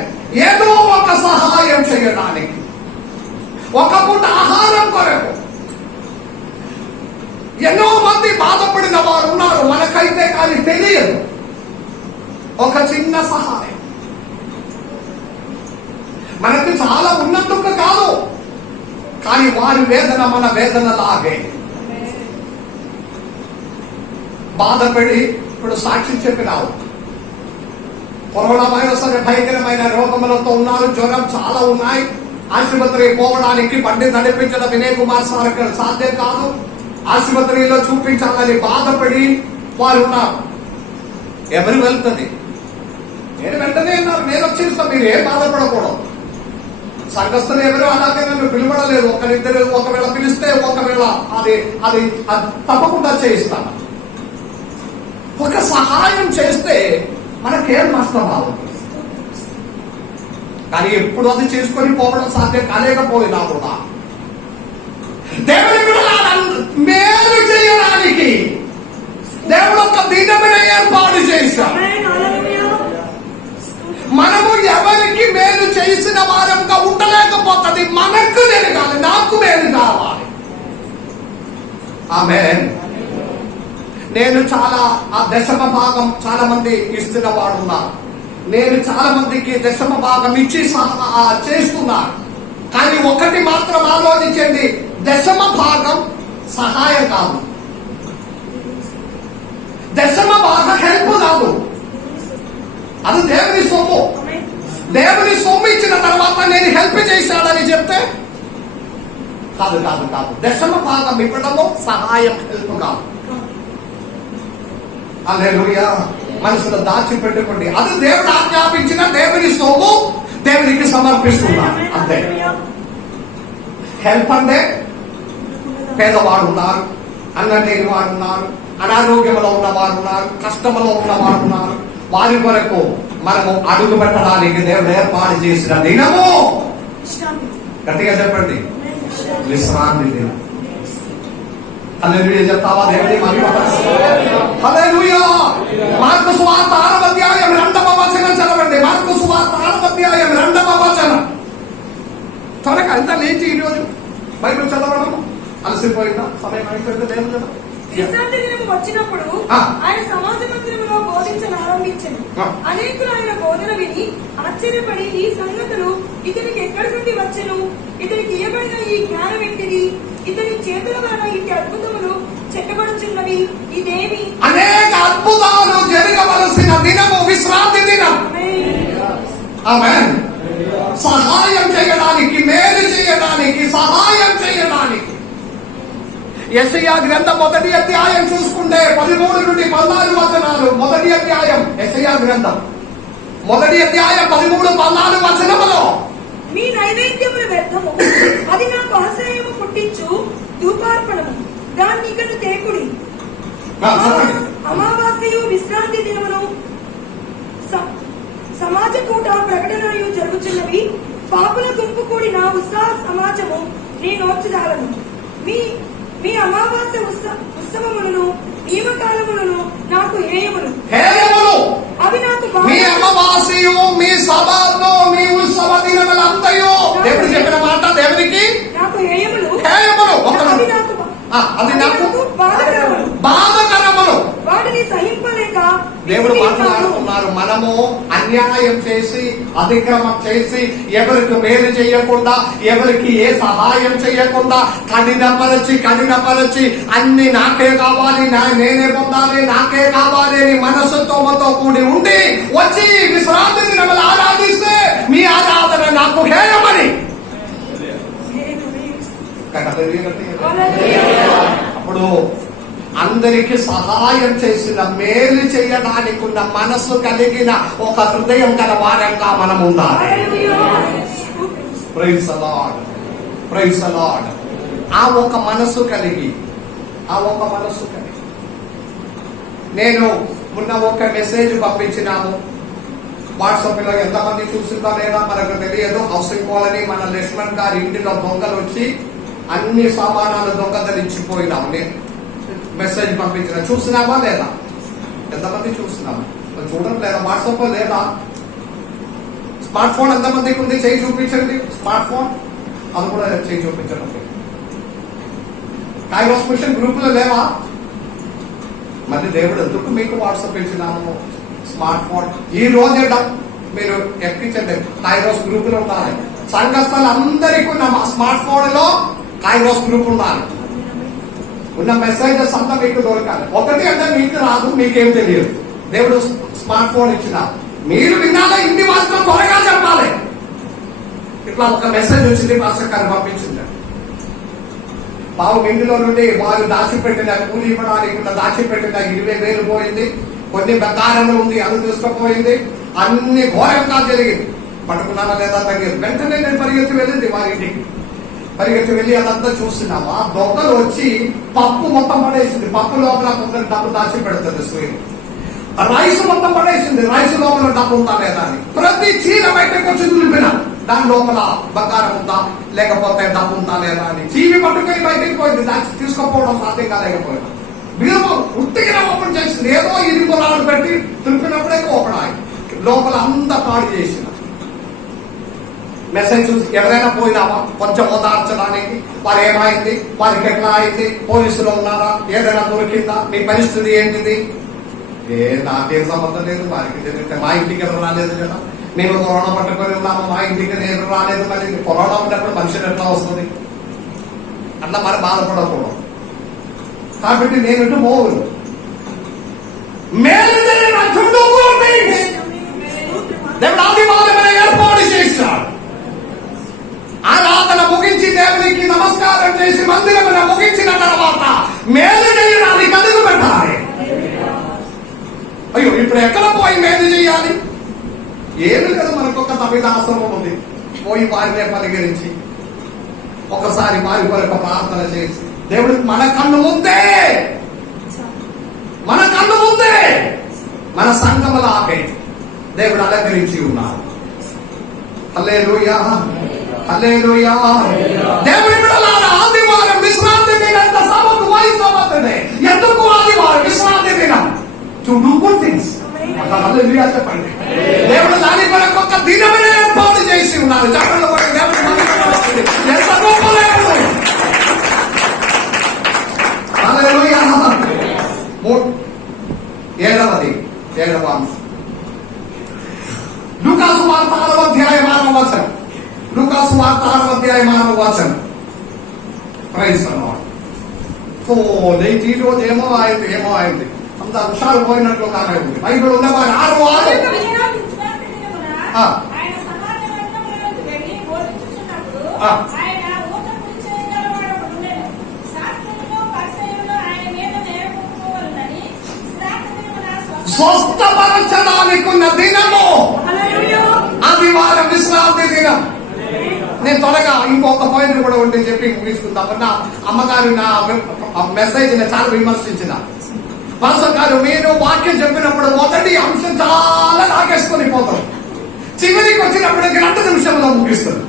ఏదో ఒక సహాయం చేయడానికి, ఒక పూట ఆహారం కొరకు. ఎన్నో మంది బాధపడిన వారు ఉన్నారు, మనకైతే కానీ తెలియదు. ఒక చిన్న సహాయం మనకు చాలా ఉన్నందుకు కాదు, కానీ వారి వేదన మన వేదన లాగే. బాధపడి ఇప్పుడు సాక్షి చెప్పినావు, కరోనా వైరస్ అనే భయంకరమైన రోగములతో ఉన్నారు, జ్వరం చాలా ఉన్నాయి, ఆసుపత్రి పోవడానికి బండి నడిపించడం వినయ్ కుమార్ సార్ సాధ్యం కాదు, ఆసుపత్రిలో చూపించాలని బాధపడి వారు ఉన్నారు. ఎవరు వెళ్తుంది? నేను వెంటనే నేను వచ్చేస్తాను, మీరు ఏం బాధపడకూడదు. సంఘస్థులు ఎవరు అలాగే నన్ను పిలవడలేదు, ఒకరిద్దరు ఒకవేళ పిలిస్తే ఒకవేళ అది అది తప్పకుండా చేయిస్తాను. ఒక సహాయం చేస్తే మనకేం నష్టం రాదు, కానీ ఎప్పుడు అది చేసుకొని పోవడం సాధ్యం కాలేకపోయినా కూడా దేవుడి మేలు చేయడానికి దేవుడు ఒక దినమునే ఏర్పాటు చేశాడు. మనము ఎవరికి మేలు చేసిన వారంగా ఉండలేకపోతుంది. మనకు జరగాలి, నాకు మేలు కావాలి. ఆమేన్. నేను చాలా ఆ దశమ భాగం చాలా మంది ఇస్తున్న వాడు ఉన్నారు. నేను చాలా మందికి దశమ భాగం ఇచ్చి చేస్తున్నాను. కానీ ఒకటి మాత్రం ఆలోచించండి, దశమ భాగం సహాయం కాదు, దశమ భాగం హెల్ప్ కాదు. అది దేవుని సొమ్ము. దేవుని సొమ్ము ఇచ్చిన తర్వాత నేను హెల్ప్ చేశాడని చెప్తే కాదు కాదు కాదు. దశమ భాగం ఇవ్వడము సహాయం, హెల్ప్ కాదు. హల్లెలూయా. మనసులో దాచిపెట్టుకోండి, అది దేవుడు ఆజ్ఞాపించిన దేవుని సొమ్ము దేవునికి సమర్పిస్తున్నాను అంతే. హెల్ప్ అంటే పేదవాడు ఉన్నారు, అన్నం లేని వారు ఉన్నారు, అనారోగ్యంలో ఉన్నవారు ఉన్నారు, కష్టంలో ఉన్నవారు ఉన్నారు. వారి కొరకు మనము అడుగు పెట్టడానికి దేవుడు ఏర్పాటు చేసిన దినము. గట్టిగా చెప్పండి, విశ్రాంతి దినం. హల్లెలూయా చెప్తావా? దేవుడి మహిమ. హల్లెలూయా. మార్కు సువార్త 6వ అధ్యాయం 2వ వచనం చదవండి. మార్కు సువార్త 6వ అధ్యాయం 2వ వచనం. త్వరగా ఎంత లేచి ఈరోజు బైబిల్ చదవడం అలసిపోయిందా? సమయం అయిపోయిందా? దేవుడు కదా. విశ్రాంతి దినం వచ్చినప్పుడు ఆయన సమాజ మందిరంలో బోధించనారంభించాడు. అనేకులు ఆయన బోధన విని ఆశ్చర్యపడి ఈ సంగతులు ఇతనికి ఎక్కడి నుండి వచ్చెను, ఇతనికి ఇవ్వబడిన ఈ జ్ఞానం ఏంటిది, ఇతని చేతుల వలన ఇట్టి అద్భుతములు చెక్కబడుచున్నవి, ఇదేమి? అనేక అద్భుతాలు జరగవలసిన దినము విశ్రాంతి దినం. ఆమేన్. సహాయం చేయడానికి, మేలు చేయడానికి, సహాయం చేయడానికి. యెషయా గ్రంథం 1వ అధ్యాయం చూసుకుంటే 13 నుండి 14 వచనాలు. 1వ అధ్యాయం యెషయా గ్రంథం 1వ అధ్యాయం 13, 14 వచనములో మీ నైవేద్యములు వ్యర్థము, అది నాకు అసహ్యము పుట్టించు ధూపార్పణము, దాన్ని ఇక్కడ తేకుడి. అమావాస్యయు విశ్రాంతి దినమును సమాజ కూట ప్రకటనలు మీ అమావాస్య ఉత్సవములను నియమకాలములను నాకు హేయములు. అవి నాకు మీ అమావాస్యు, మీ సభలు, మీ ఉత్సవ దినములంతయు దేవుడు చెప్పిన మాట దేవునికి నాకు హేయములు. అది నాకు బాధకరములు. వాటిని సహింపలేక దేవుడు మాట్లాడుతున్నారు. మనము అన్యాయం చేసి, అతిక్రమం చేసి, ఎవరికి మేలు చేయకుండా, ఎవరికి ఏ సహాయం చేయకుండా కఠినపరచి అన్ని నాకే కావాలి, నేనే పొందాలి, నాకే కావాలి అని మనసుతో కూడి ఉండి వచ్చి విశ్రాంతి దినములు ఆరాధిస్తే మీ ఆరాధన నాకు హేయమని. అప్పుడు అందరికి సహాయం చేసిన, మేలు చేయడానికి ఉన్న మనసు కలిగిన ఒక హృదయం గల వారంగా మనం ఉండాలి. Praise the Lord, praise the Lord. ఆ ఒక మనసు కలిగి నేను మొన్న ఒక మెసేజ్ పంపించినాము. వాట్సాప్ లో ఎంతమంది చూసిందో లేదా మనకు తెలియదు. హౌసింగ్ కాలనీ మన లక్ష్మణ్ గారి ఇంటిలో దొంగలు వచ్చి అన్ని సామానాలు దొంగతలిచ్చిపోయినాము. నేను మెసేజ్ పంపించిన, చూసినామా లేదా? ఎంతమంది చూసినాము? చూడడం లేదా? వాట్సాప్ లో లేదా? స్మార్ట్ ఫోన్ ఎంతమందికి ఉంది? చేయి చూపించండి. స్మార్ట్ ఫోన్ అది కూడా చేయి చూపించండి. కైరోస్ మిషన్ గ్రూప్ లో లేవా? మరి దేవుడు ఎందుకు మీకు వాట్సాప్ ఇచ్చినాము? స్మార్ట్ ఫోన్ ఈ రోజే మీరు ఎక్కించండి. కైరోస్ గ్రూప్ లో ఉండాలి. సంఘస్థలు అందరికీ ఉన్న స్మార్ట్ ఫోన్ లో కైరోస్ గ్రూప్ ఉండాలి. ఉన్న మెసేజెస్ అంతా మీకు దొరకాలి. ఒకటి అంటే మీకు రాదు, మీకేం తెలియదు. దేవుడు స్మార్ట్ ఫోన్ ఇచ్చిన మీరు వినాలా, ఇంటి మాత్రం త్వరగా చెప్పాలి. ఇట్లా ఒక మెసేజ్ వచ్చింది, పాస్టర్ గారు పంపించింది. పావు ఇంటిలో నుండి వారు దాచిపెట్టిన కూలి ఇవ్వడానికి దాచిపెట్టిన 20,000 పోయింది. కొన్ని బంగారములు ఉంది, అది తీసుకుపోయింది. అన్ని ఘోరంగా జరిగింది. పట్టుకున్నారా లేదా తగ్గదు. వెంటనే నేను పరిగెత్తి వెళ్ళింది వారి ఇంటికి. పరిగెత్తి వెళ్ళి అదంతా చూస్తున్నామా, దొంగలు వచ్చి పప్పు మొత్తం పడేసింది. పప్పు లోపల కొందరు డబ్బు దాచి పెడుతుంది. స్వీట్ రైస్ మొత్తం పడేసింది. రైస్ లోపల డబ్బు ఉందా లేదా అని ప్రతి చీర బయటకు వచ్చి దులిపిన దాని లోపల బంగారం ఉందా లేకపోతే డబ్బు ఉందా లేదా అని. చీవి పట్టుకొని బయటకు పోయింది. దాచి తీసుకుపోవడం సాధ్యం కాలేకపోయినా మీరు ఉట్టిగా ఓపెన్ చేసింది. ఏదో ఇరుగు రాళ్ళు పెట్టి తులిపినప్పుడే ఓపెన్ అయ్యి లోపల అంతా పాడు చేసిన. మెసేజ్ చూసి ఎవరైనా పోయినామా కొంచెం ఓదార్చడానికి? వారు ఏమైంది, వారికి ఎట్లా అయింది, పోలీసులు ఉన్నారా, ఏదైనా దొరికిందా, మీ పరిస్థితి ఏంటిది? నాకేం సంబంధం లేదు, వారికి తెలియదు. మా ఇంటికి ఎవరు రాలేదు కదా, మేము కరోనా పట్టుకొని ఉన్నాము, మా ఇంటికి నేను రాలేదు. మరి కరోనా ఉన్నప్పుడు మనుషులు ఎట్లా వస్తుంది? అట్లా మరి బాధపడకూడదు. కాబట్టి నేను మోగులు దేవుడు ఆదివారం ఏర్పాటు చేశాడు. ఆరాధన ముగించి దేవునికి నమస్కారం చేసి మందిరం ముగించిన తర్వాత మేలు చేయడానికి అడుగు పెట్టాలి. అయ్యో ఇప్పుడు ఎక్కడ పోయి మేలు చేయాలి? ఏమి కదా మనకొక తమిళ ఆశ్రమం ఉంది. పోయి వారినే పరిగణించి ఒకసారి వారి కొరకు ప్రార్థన చేసి దేవుడికి మన కన్ను ముందే మన సంఘములాగే దేవుడు అలంకరించి ఉన్నారు. హల్లెలూయా, హల్లెలూయా. దేవుడి బిడ్డలారా, ఆదివారం విశ్రాంతి దినం. సబతు వైసబతునే. ఎందుకు ఆదివారం విశ్రాంతి దినం? To do good things. హల్లెలూయా చెప్పండి. దేవుడు దాని కొరకు ఒక దినమే ఏర్పాటు చేసి ఉన్నారు. చెప్పండి. ఎంత గొప్ప దేవుడు. హల్లెలూయా. ఏడవ అంశం లూకాసు వార్త 6వ అధ్యాయం 6వ వచనం. లూకాసు వార్త 6వ అధ్యాయం 6వ వచనం. Praise the lord. సో ఈ రోజు ఏమో అయింది అంత అంశాలు పోయినట్లు కానీ ఉంది. బైబిల్ ఉన్నవారు 6:6 స్వస్థపరచడానికి ఉన్న దినము ఆదివారం విశ్రాంతి దినం. నేను త్వరగా ఇంకొక పాయింట్ కూడా ఉంటే చెప్పి ముగించుకుందాం. నా అమ్మగారు నా మెసేజ్ చాలా విమర్శించిన. పాస్టర్ గారు మీరు వాక్యం చెప్పినప్పుడు మొదటి అంశం చాలా లాగేసుకొని పోతారు, చివరికి వచ్చినప్పటికి 2 నిమిషంలో ముగిస్తారు.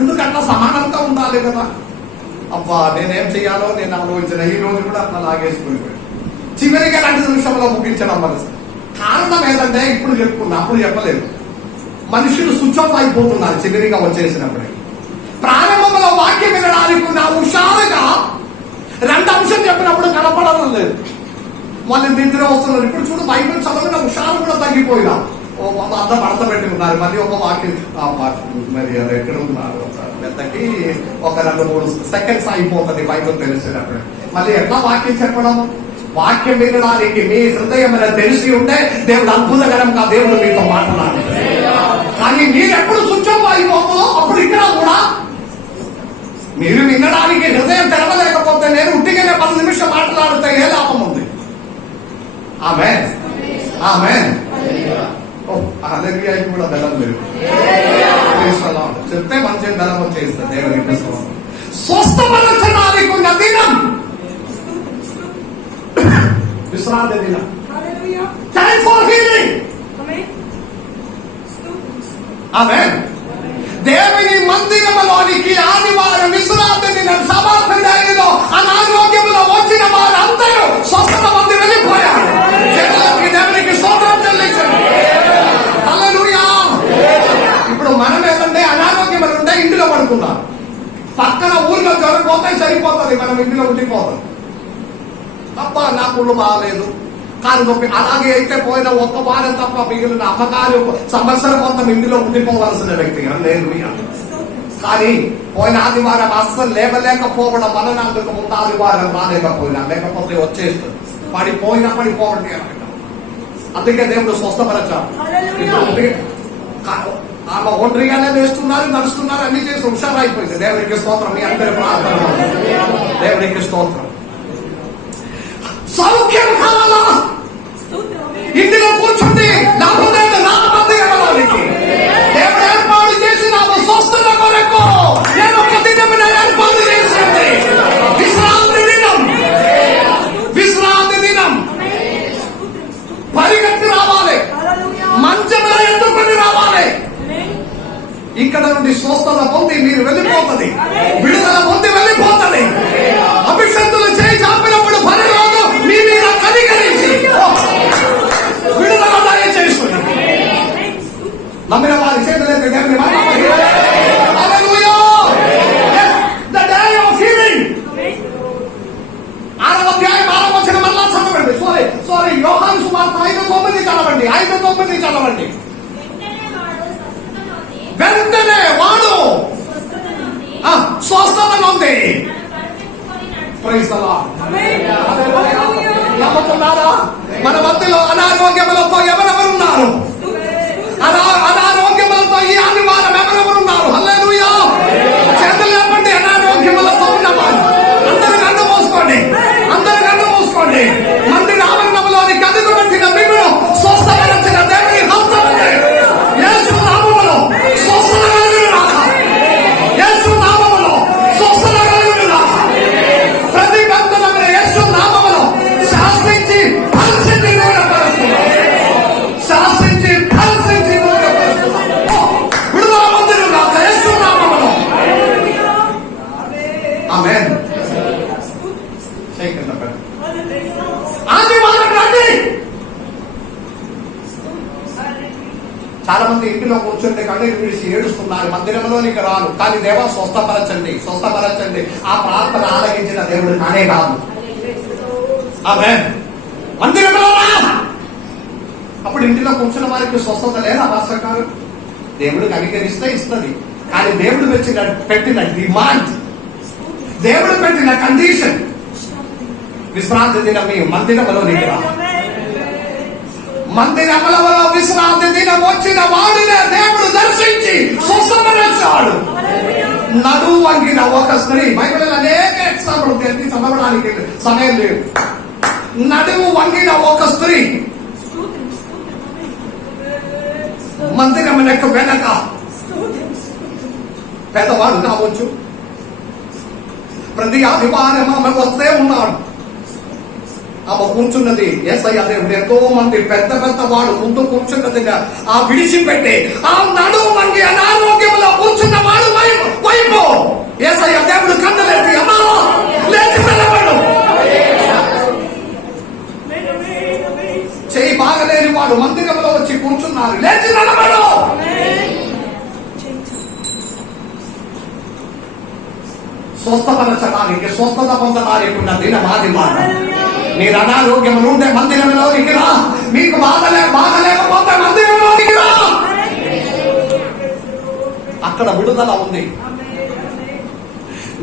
ఎందుకంటే సమానంగా ఉండాలి కదా. అబ్బా నేనేం చెయ్యాలో నేను ఆలోచించిన ఈ రోజు కూడా అట్లా లాగేసుకుని చివరిగా 2 నిమిషంలో ముగించడం మనసు. కారణం ఏంటంటే ఇప్పుడు చెప్పుకున్నా, అప్పుడు చెప్పలేదు. మనుషులు స్విచ్ ఆఫ్ అయిపోతున్నారు చివరిగా వచ్చేసినప్పుడే. ప్రారంభంలో వాక్యం వినడానికి ఉన్న హుషారుగా 2 అంశం చెప్పినప్పుడు కనపడడం లేదు. మళ్ళీ నిద్ర వస్తున్నారు. ఇప్పుడు చూడు బైబిల్ చదవడం హుషారు కూడా తగ్గిపోయినా అర్థం పెట్టుకున్నారు. మళ్ళీ ఒక వాక్యం మరి అది ఎక్కడ ఉన్నారు పెద్దకి ఒక 2-3 సెకండ్స్ అయిపోతుంది బైబిల్ తెలిసినప్పుడు. మళ్ళీ ఎట్లా వాక్యం చెప్పడం? వాక్యం వినడానికి మీ హృదయం తెలిసి ఉంటే దేవుడు అద్భుతకరంగా దేవుడు మీతో మాట్లాడాలి. కానీ మీరు ఎప్పుడు స్విచ్ ఆఫ్ అయిపోతుందో అప్పుడు ఇక్కడ కూడా మీరు వినడానికి హృదయం తెరవలేకపోతే నేను ఉట్టిగానే 10 నిమిషం మాట్లాడితే ఏ లాభం ఉంది? ఆమేన్, ఆమేన్. హల్లెలూయా కూడా బలం లేదు. చెప్తే మంచి బలం వచ్చేస్తుంది దేవునికి. స్వస్థపరచడానికి ఉన్న దినం విశ్రాంతి దినం. Time for healing. ఆమేన్. దేవుని మందిరంలోనికి ఆదివారం విశ్రాంతి దినం సమాధిలో అనారోగ్యంలో వచ్చిన వారందరూ స్వస్థత పొంది వెళ్ళిపోయారు. దేవునికి స్తోత్రం చెల్లించండి. హల్లెలూయా. ఇప్పుడు మనం ఏంటంటే అనారోగ్యం ఉంటే ఇంటిలో పడుకున్నాం. పక్కన ఊరిలో జ్వరం పోతే సరిపోతుంది, మనం ఇంటిలో ఉండిపోతాం. తప్ప నా కుళ్ళు బాగాలేదు కాలు నొప్పి అలాగే అయితే పోయిన 1 వారం తప్ప మిగిలిన అమ్మకాలు సంవత్సరం మొత్తం ఇంటిలో ఉండిపోవలసిన వ్యక్తి. హల్లెలూయా. కానీ పోయిన ఆదివారం అస్సలు లేవలేకపోవడం వలన అందుకు ముందు ఆదివారం రాలేకపోయినా, లేకపోతే వచ్చేస్తుంది. పడిపోవండి అనమాట. అందుకే దేవుడు స్వస్థపరచాడు. ఆమె ఒంటరిగానే వేస్తున్నారు, నడుస్తున్నారు, అన్ని చేసి హుషారైపోయింది. దేవునికి స్తోత్రం. మీ అందరి ప్రార్థన దేవునికి స్తోత్రం. సౌఖ్యం కావాలా? ఇంటిలో కూర్చుండి లేకపోతే రామమందిరానికి దేవుడు ఏర్పాటు చేసిన స్వస్థత కొరకు నేను ఒక దినమున ఏర్పాటు చేసింది. విశ్రాంతి దినం, విశ్రాంతి దినం. పరిగెత్తి రావాలి, మంచంలో ఎత్తుకొని రావాలి. ఇక్కడ నుండి స్వస్థత పొంది మీరు వెళ్ళిపోతుంది, విడుదల పొంది వెళ్ళిపోతుంది. అభిషక్తులు చేయి చాపినప్పుడు పరిరోధం మీ మీద కనికరించి విడుదల దయచేస్తుంది. నమ్మిన వారి చేతులైతే దేవుని మాట. హల్లెలూయా. The day of healing. 6వ అధ్యాయం 6వ వచనం మళ్ళా చదవండి. సారీ యోహాను సువార్త 5:9 చదవండి. 5:9 చదవండి. వెంటనే వాడు స్వస్థత నొంది. Praise the lord. నమ్ముతున్నారా? మన మధ్యలో అనారోగ్యములతో ఎవరెవరున్నారు? అనారోగ్యములతో ఈ ఆదివారం ఎవరెవరున్నారు? హల్లెలూయా. చేతులు లేపండి. అనారోగ్యములతో ఉన్నవారు అందరూ కన్ను మూసుకోండి, అందరూ కన్ను మూసుకోండి. మందిర ఆవరణంలోని కదుగు పెట్టిన మిగులు స్వస్థపరిచిన దేవుని హస్తం ఉంది. యేసు నామములో స్వస్థత కలుగును గాక. యేసు నామములో స్వస్థత కలుగును గాక. ప్రతి బంధనమున యేసు నామములో శాసించి ఫలించి దూరపరుస్తున్నాం. శాసించి ఫలించి దూరపరుస్తున్నాం. విడుదల పొందును గాక యేసు నామములో. ఆమేన్. ఆదివారం రండి. చాలా మంది ఇంటిలో కూర్చుంటే కన్నీరు విడిచి ఏడుస్తున్నారు. మందిరంలోనికి రాను, కానీ దేవా స్వస్థపరచండి, స్వస్థపరచండి. ఆ ప్రార్థన ఆలకించిన దేవుడు నానే కాదు. ఆమేన్. మందిరంలో రా. అప్పుడు ఇంటిలో కూర్చున్న వారికి స్వస్థత లేదా? భాస్కర్ దేవుడు కనికరిస్తే ఇస్తుంది. కానీ దేవుడు పెట్టిన డిమాండ్, దేవుడు పెట్టిన కండిషన్ విశ్రాంతి దినం మీ మందిరంలోనికి రా. మందిరములో విశ్రాంతి దినం వచ్చిన వాడినే దేవుడు దర్శించి స్వస్థపరిచాడు. నడువు వంగిన ఒక స్త్రీ, బైబిల్ అనేక ఎగ్జాంపుల్ ఉంది, చదవడానికి సమయం లేదు. నడువు వంగిన ఒక స్త్రీ మందిరమునకు వెనక, పెద్దవాడు కావచ్చు, ప్రతి ఆదివారం ఆమె వస్తే ఉన్నాడు. ఆమె కూర్చున్నది యేసయ్య దేవుడు. ఎంతో మంది పెద్ద పెద్ద వాడు ముందు కూర్చున్నది ఆ విడిచిపెట్టి ఆ నడువు వంగి అనారోగ్యంలో కూర్చున్న వాడు వైపు యేసయ్య దేవుడు కన్నులెత్తి అమ్మా లేచి నిలబడు. చేయి బాగలేని వాడు మందిరంలో వచ్చి కూర్చున్నారు, లేచి నిలబడు. స్వస్థపరచడానికి స్వస్థత పొందడానికి ఉన్న దినమాది మాట. మీరు అనారోగ్యం ఉంటే మందిరంలోనికి రా. మీకు బాగలేకపోతే మందిరంలోనికి రా. అక్కడ విడుదల ఉంది.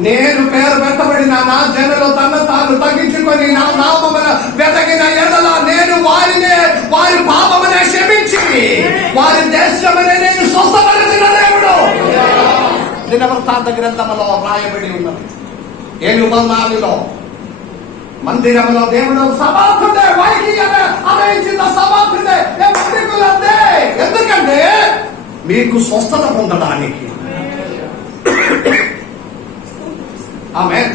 నేను పేరు పెట్టబడిన నా జనులు తన తాను తగ్గించుకొని నా నామమున వెతకిన ఎడల నేను వారి పాపమునే క్షమించి వారి దేశమునే నేను స్వస్థపరిచిన దేవుడు. దినవృత్తాంత గ్రంథములో రాయబడి ఉన్నది. 7:4 మందిరములో దేవుడు సమాధుడే వైద్యమే అలయించిన సమాధుడే ఎందుకంటే మీకు స్వస్థత పొందడానికి. ఆమేన్.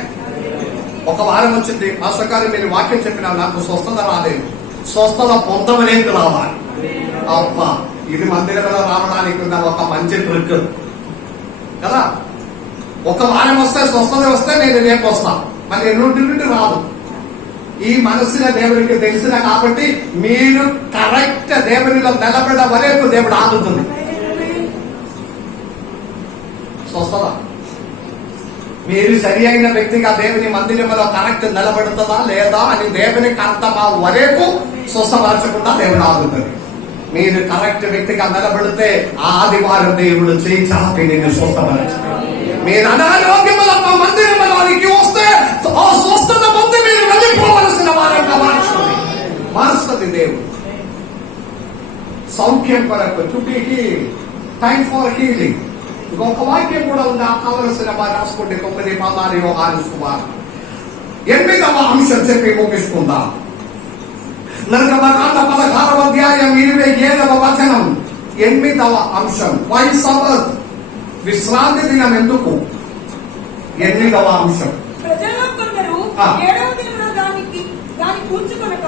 ఒక వారం వచ్చింది, మాస్టర్ గారు మీరు వాక్యం చెప్పినా నాకు స్వస్థత రాలేదు. స్వస్థత పొందమనేందుకు రావాలి. అబ్బా, ఇది మందిరంలో రావడానికి ఉన్న ఒక మంచి ట్రిక్ కదా. ఒక వారం వస్తే స్వస్థత వస్తే నేను రేపు వస్తా, మరి ఎన్నుంటి రాదు. ఈ మనసున దేవుడికి తెలిసిన కాబట్టి మీరు కరెక్ట్ దేవునిలో నిలబడ వరకు దేవుడు ఆదుతుంది. స్వస్థత మీరు సరి అయిన వ్యక్తిగా దేవుని మందిరంలో కరెక్ట్ నిలబడుతుందా లేదా అని దేవునికి అర్థం వరకు స్వస్థపరచకుండా దేవుడు ఆదుతుంది. మీరు కరెక్ట్ వ్యక్తిగా నిలబడితే ఆదివారం దేవుడు చేయి చాపి నేను స్వస్థపరచాలి. మీరు అనారోగ్యముల మందిరంలోనికి వస్తే ఆ స్వస్థత పొంది మీరు వెళ్ళిపోవలసిన వారంగా మారుస్తుంది దేవుడు. సౌఖ్యం కొరకు to be healed, time for healing. ఇంకొక వాక్యం కూడా ఉంది, కావలసిన వారు రాసుకోండి. 9 యోహాను సువార్త 8వ అంశం చెప్పి ముగిస్తుందాం. నిర్గమకాండ 16వ అధ్యాయం 27వ వచనం 8వ అంశం. వై సబత్, విశ్రాంతి దినం ఎందుకు? 8వ అంశం. ప్రజల్లో కొందరు 7వ దినమున దాన్ని కూర్చుకొనక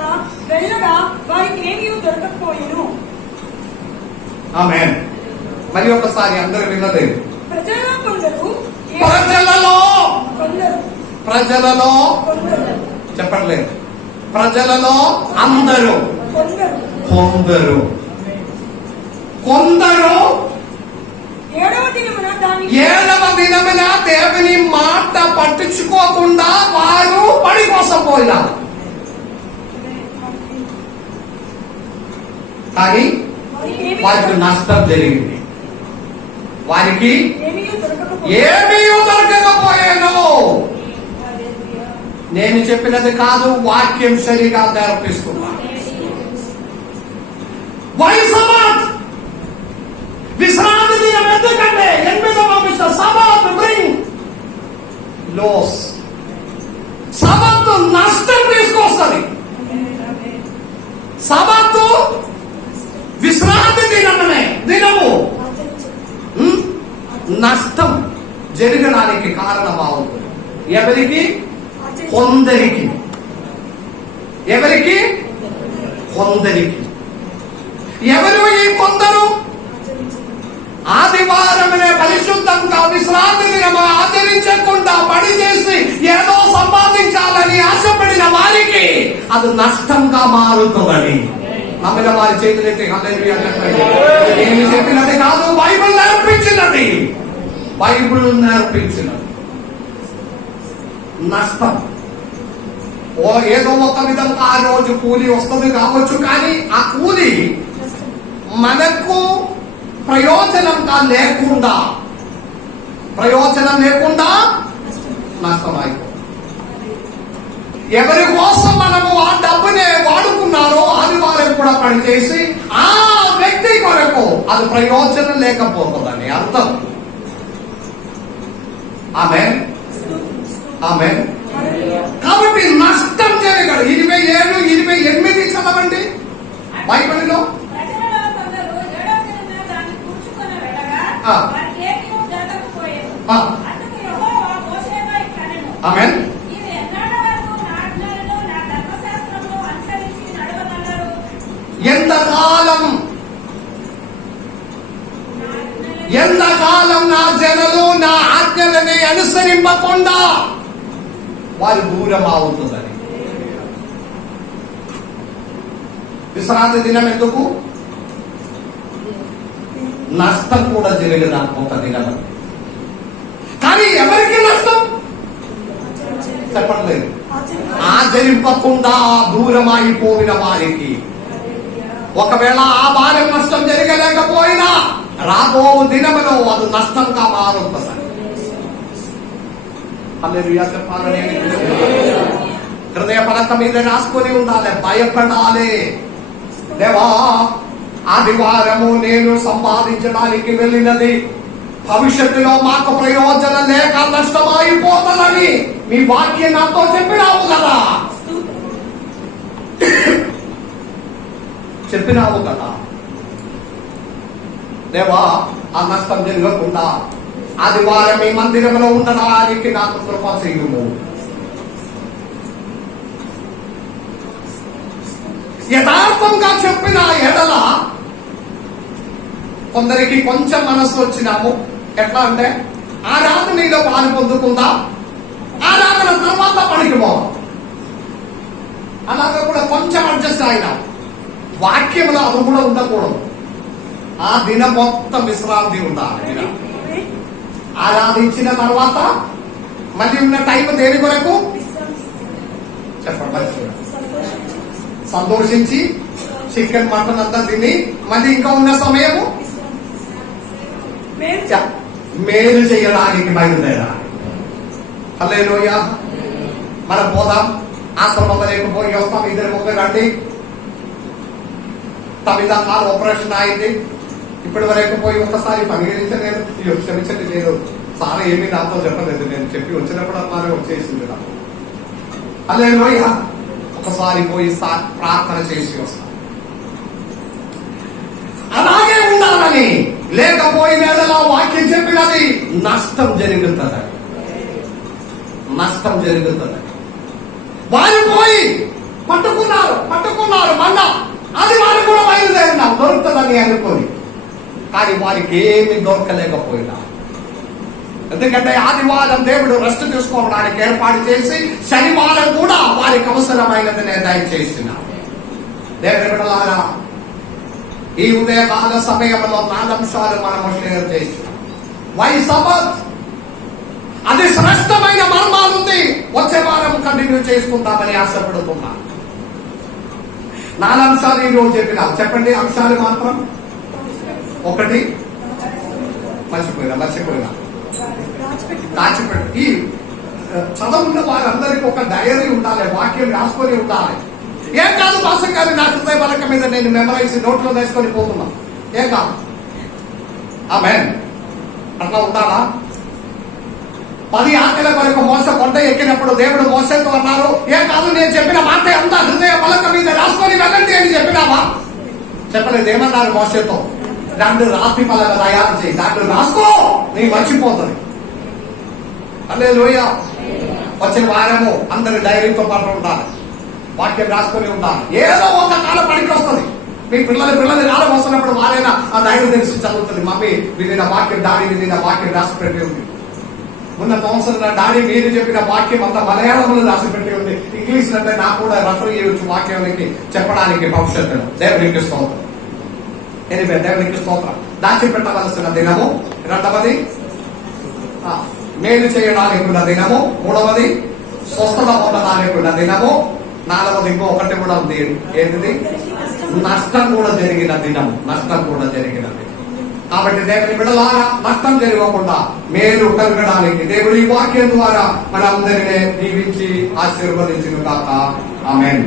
వెళ్ళగా వారికి ఏమీ దొరకకపోయెను. ఆమేన్. మరి ఒకసారి అందరూ వినలేదు. ప్రజలలో కొందరు చెప్పట్లేదు. ప్రజలలో అందరూ కొందరు 7వ దినమున దేవుని మాట పట్టించుకోకుండా వారు పడి కోసం పోయినారు. కానీ వారికి నష్టం జరిగింది. వారికి ఏమీ దొరకకపోయాను. నేను చెప్పినది కాదు, వాక్యం సరిగా నేర్పిస్తున్నా. విశ్రాంతి దినం ఎందుకంటే 8వ అంశం సబాత్ బ్రింగ్ లాస్. సబాత్ నష్టం తీసుకొస్తుంది. సబాత్ విశ్రాంతి దినము నష్టం జరగడానికి కారణమవుతుంది. ఎవరికి? కొందరికి. ఎవరు ఈ కొందరు? ఆదివారమే పరిశుద్ధంగా విశ్రాంతి దినము ఆచరించకుండా పని చేసి ఏదో సంపాదించాలని ఆశపడిన వారికి అది నష్టంగా మారుతుందని నమ్మిన వారి చేతులైతే హల్లెలూయా చెప్పండి. నేను చెప్పినది కాదు, బైబిల్ నేర్పించినది. నష్టం ఏదో ఒక విధంగా ఆ రోజు కూలి వస్తుంది కావచ్చు, కానీ ఆ కూలి మనకు ప్రయోజనం లేకుండా నష్టం అయిపోతుంది. ఎవరి కోసం మనము ఆ డబ్బునే వాడుకున్నారో ఆదివారం కూడా పనిచేసి ఆ వ్యక్తి కొరకు అది ప్రయోజనం లేకపోతుందని అర్థం. ఆమేన్. కాబట్టి నష్టం జరగదు. 27, 28 చదవండి బైబిల్లో. ఆమేన్. ఎంతకాలం ఎంతకాలం నా జనులు నా ఆజ్ఞలని అనుసరింపకుండా వారు దూరం అవుతుందని. విశ్రాంతి దినం ఎందుకు? నష్టం కూడా జరిగిన ఒక దినం. కానీ ఎవరికి నష్టం చెప్పట్లేదు. ఆచరింపకుండా దూరం అయిపోయిన వారికి. ఒకవేళ ఆ భారం నష్టం జరగలేకపోయినా రాబో దినములో అది నష్టంగా మారుతుంది. హల్లెలూయా చెప్పాలని హృదయ పలక మీద రాసుకొని ఉండాలి. భయపడాలి. దేవా, ఆదివారము నేను సంపాదించడానికి వెళ్ళినది భవిష్యత్తులో మాకు ప్రయోజనం లేక నష్టమైపోతుందని మీ వాక్యం నాతో చెప్పినావు కదా. చెప్పినావు కదా. దేవా, ఆ నష్టం జరగకుండా ఆదివారం మీ మందిరంలో ఉండడానికి నాకు కృప చేయుము. యథార్థంగా చెప్పిన ఎడల కొందరికి కొంచెం మనసు వచ్చినాము. ఎట్లా అంటే ఆరాధనలో పాలు పొందుకుందా, ఆరాధన తర్వాత పనికి పోవాలి. అలాగే కూడా కొంచెం అడ్జస్ట్ అయినా వాక్యంలో అది కూడా ఉండకూడదు. ఆ దినం మొత్తం విశ్రాంతి ఉండాలి. ఆరాధించిన తర్వాత మళ్ళీ ఉన్న టైం దేని కొరకు చెప్పండి. సంతోషించి చికెన్ మటన్ అంతా తిని మళ్ళీ ఇంకా ఉన్న సమయము మేలు చేయడానికి బయలుదేరాలి. హల్లెలూయా. మనం పోదాం. ఆశ్రమంలో లేకపోయి వస్తాం. ఇద్దరు ముగ్గురు రండి. తమిళ కాలు ఆపరేషన్ అయింది. ఇప్పటి వరకు పోయి ఒకసారి పరిగణించలేదు. క్షమించండి, లేదు సార్ ఏమీ నాతో చెప్పలేదు. నేను చెప్పి వచ్చినప్పుడు అన్నారే వచ్చేసింది నాకు. హల్లెలూయా. ఒకసారి పోయి ప్రార్థన చేసి వస్తాం. అలాగే ఉండాలని. లేకపోయిన వాక్యం చెప్పినది నష్టం జరుగుతుంది. నష్టం జరుగుతుంది. వారు పోయి పట్టుకున్నారు మన్నా. అది వారు కూడా బయలుదేరినాం దొరుకుతుందని అనుకోని. కానీ వారికి ఏమి దొరకలేకపోయినా. ఎందుకంటే ఆదివారం దేవుడు రెస్ట్ తీసుకోవడానికి ఏర్పాటు చేసి శనివారం కూడా వారికి అవసరమైనది దయచేసిన. దేవుని బిడ్డలారా, ఈ ఉదయకాల సమయంలో 4 అంశాలు మనము షేర్ చేసినాం. వై సబత్, అది శ్రేష్టమైన మర్మాలుంది. వచ్చే వారం కంటిన్యూ చేసుకుంటామని ఆశపడుతున్నా. 4 అంశాలు ఈ రోజు చెప్పినా. చెప్పండి అంశాలు మాత్రం. 1 మర్చిపోయినా దాచిపెట్టి. చదువున్న వారందరికీ ఒక డైరీ ఉండాలి. వాక్యం రాసుకొని ఉండాలి. ఏం కాదు పాస్టర్ గారు, నా హృదయ పలక మీద నేను మెమరైజ్ నోట్లో వేసుకొని పోతున్నా. ఏం కాదు. ఆమేన్. అట్లా ఉండాలా? 10 ఆజ్ఞల కొరకు మోసే కొండ ఎక్కినప్పుడు దేవుడు మోసేతో అన్నారు, ఏం కాదు నేను చెప్పిన మాట అంతా హృదయ పలక మీద రాసుకొని వెళ్ళండి అని చెప్పినావా? చెప్పలేదు. ఏమన్నారు మోసేతో? 2 రాతి పలక తయారు చేయి, దాంట్లో రాసుకో, నీ మర్చిపోతుంది. హల్లెలూయా. వచ్చిన వారము అందరు డైరీతో పాటు ఉండాలి. వాక్యం రాసుకొని ఉండాలి. ఏదో ఒక కాలం పనికి వస్తుంది. మీ పిల్లలు కాలం వస్తున్నప్పుడు వారైనా ఆ డైరీ తెలిసి చదువుతుంది. మమ్మీ వినిన వాక్యం, డాడీ వినిన వాక్యం రాసి పెట్టి ఉంది. ఉన్న సంవత్సరం డాడీ మీరు చెప్పిన వాక్యం అంతా మలయాళంలో రాసి పెట్టి ఉంది. ఇంగ్లీష్ అంటే నాకు కూడా రెఫర్ చేయవచ్చు వాక్యానికి చెప్పడానికి భవిష్యత్తులో. దేవునికి స్తోత్రం. ఎనివే, దేవునికి స్తోత్రం. దాచిపెట్టవలసిన దినము. 2వది మేలు చేయడానికి ఉన్న దినము. 3వది స్వస్థత పొందడానికి ఉన్న దినము. 4వది ఇంకొకటి కూడా ఉంది. ఏంటిది? నష్టం కూడా జరిగిన దినము. నష్టం కూడా జరిగినది. కాబట్టి దేవుని బిడ్డలారా, నష్టం జరగకుండా మేలు కలగడానికి దేవుడి వాక్యం ద్వారా మనందరినీ దీవించి ఆశీర్వదించును గాక. ఆమేన్.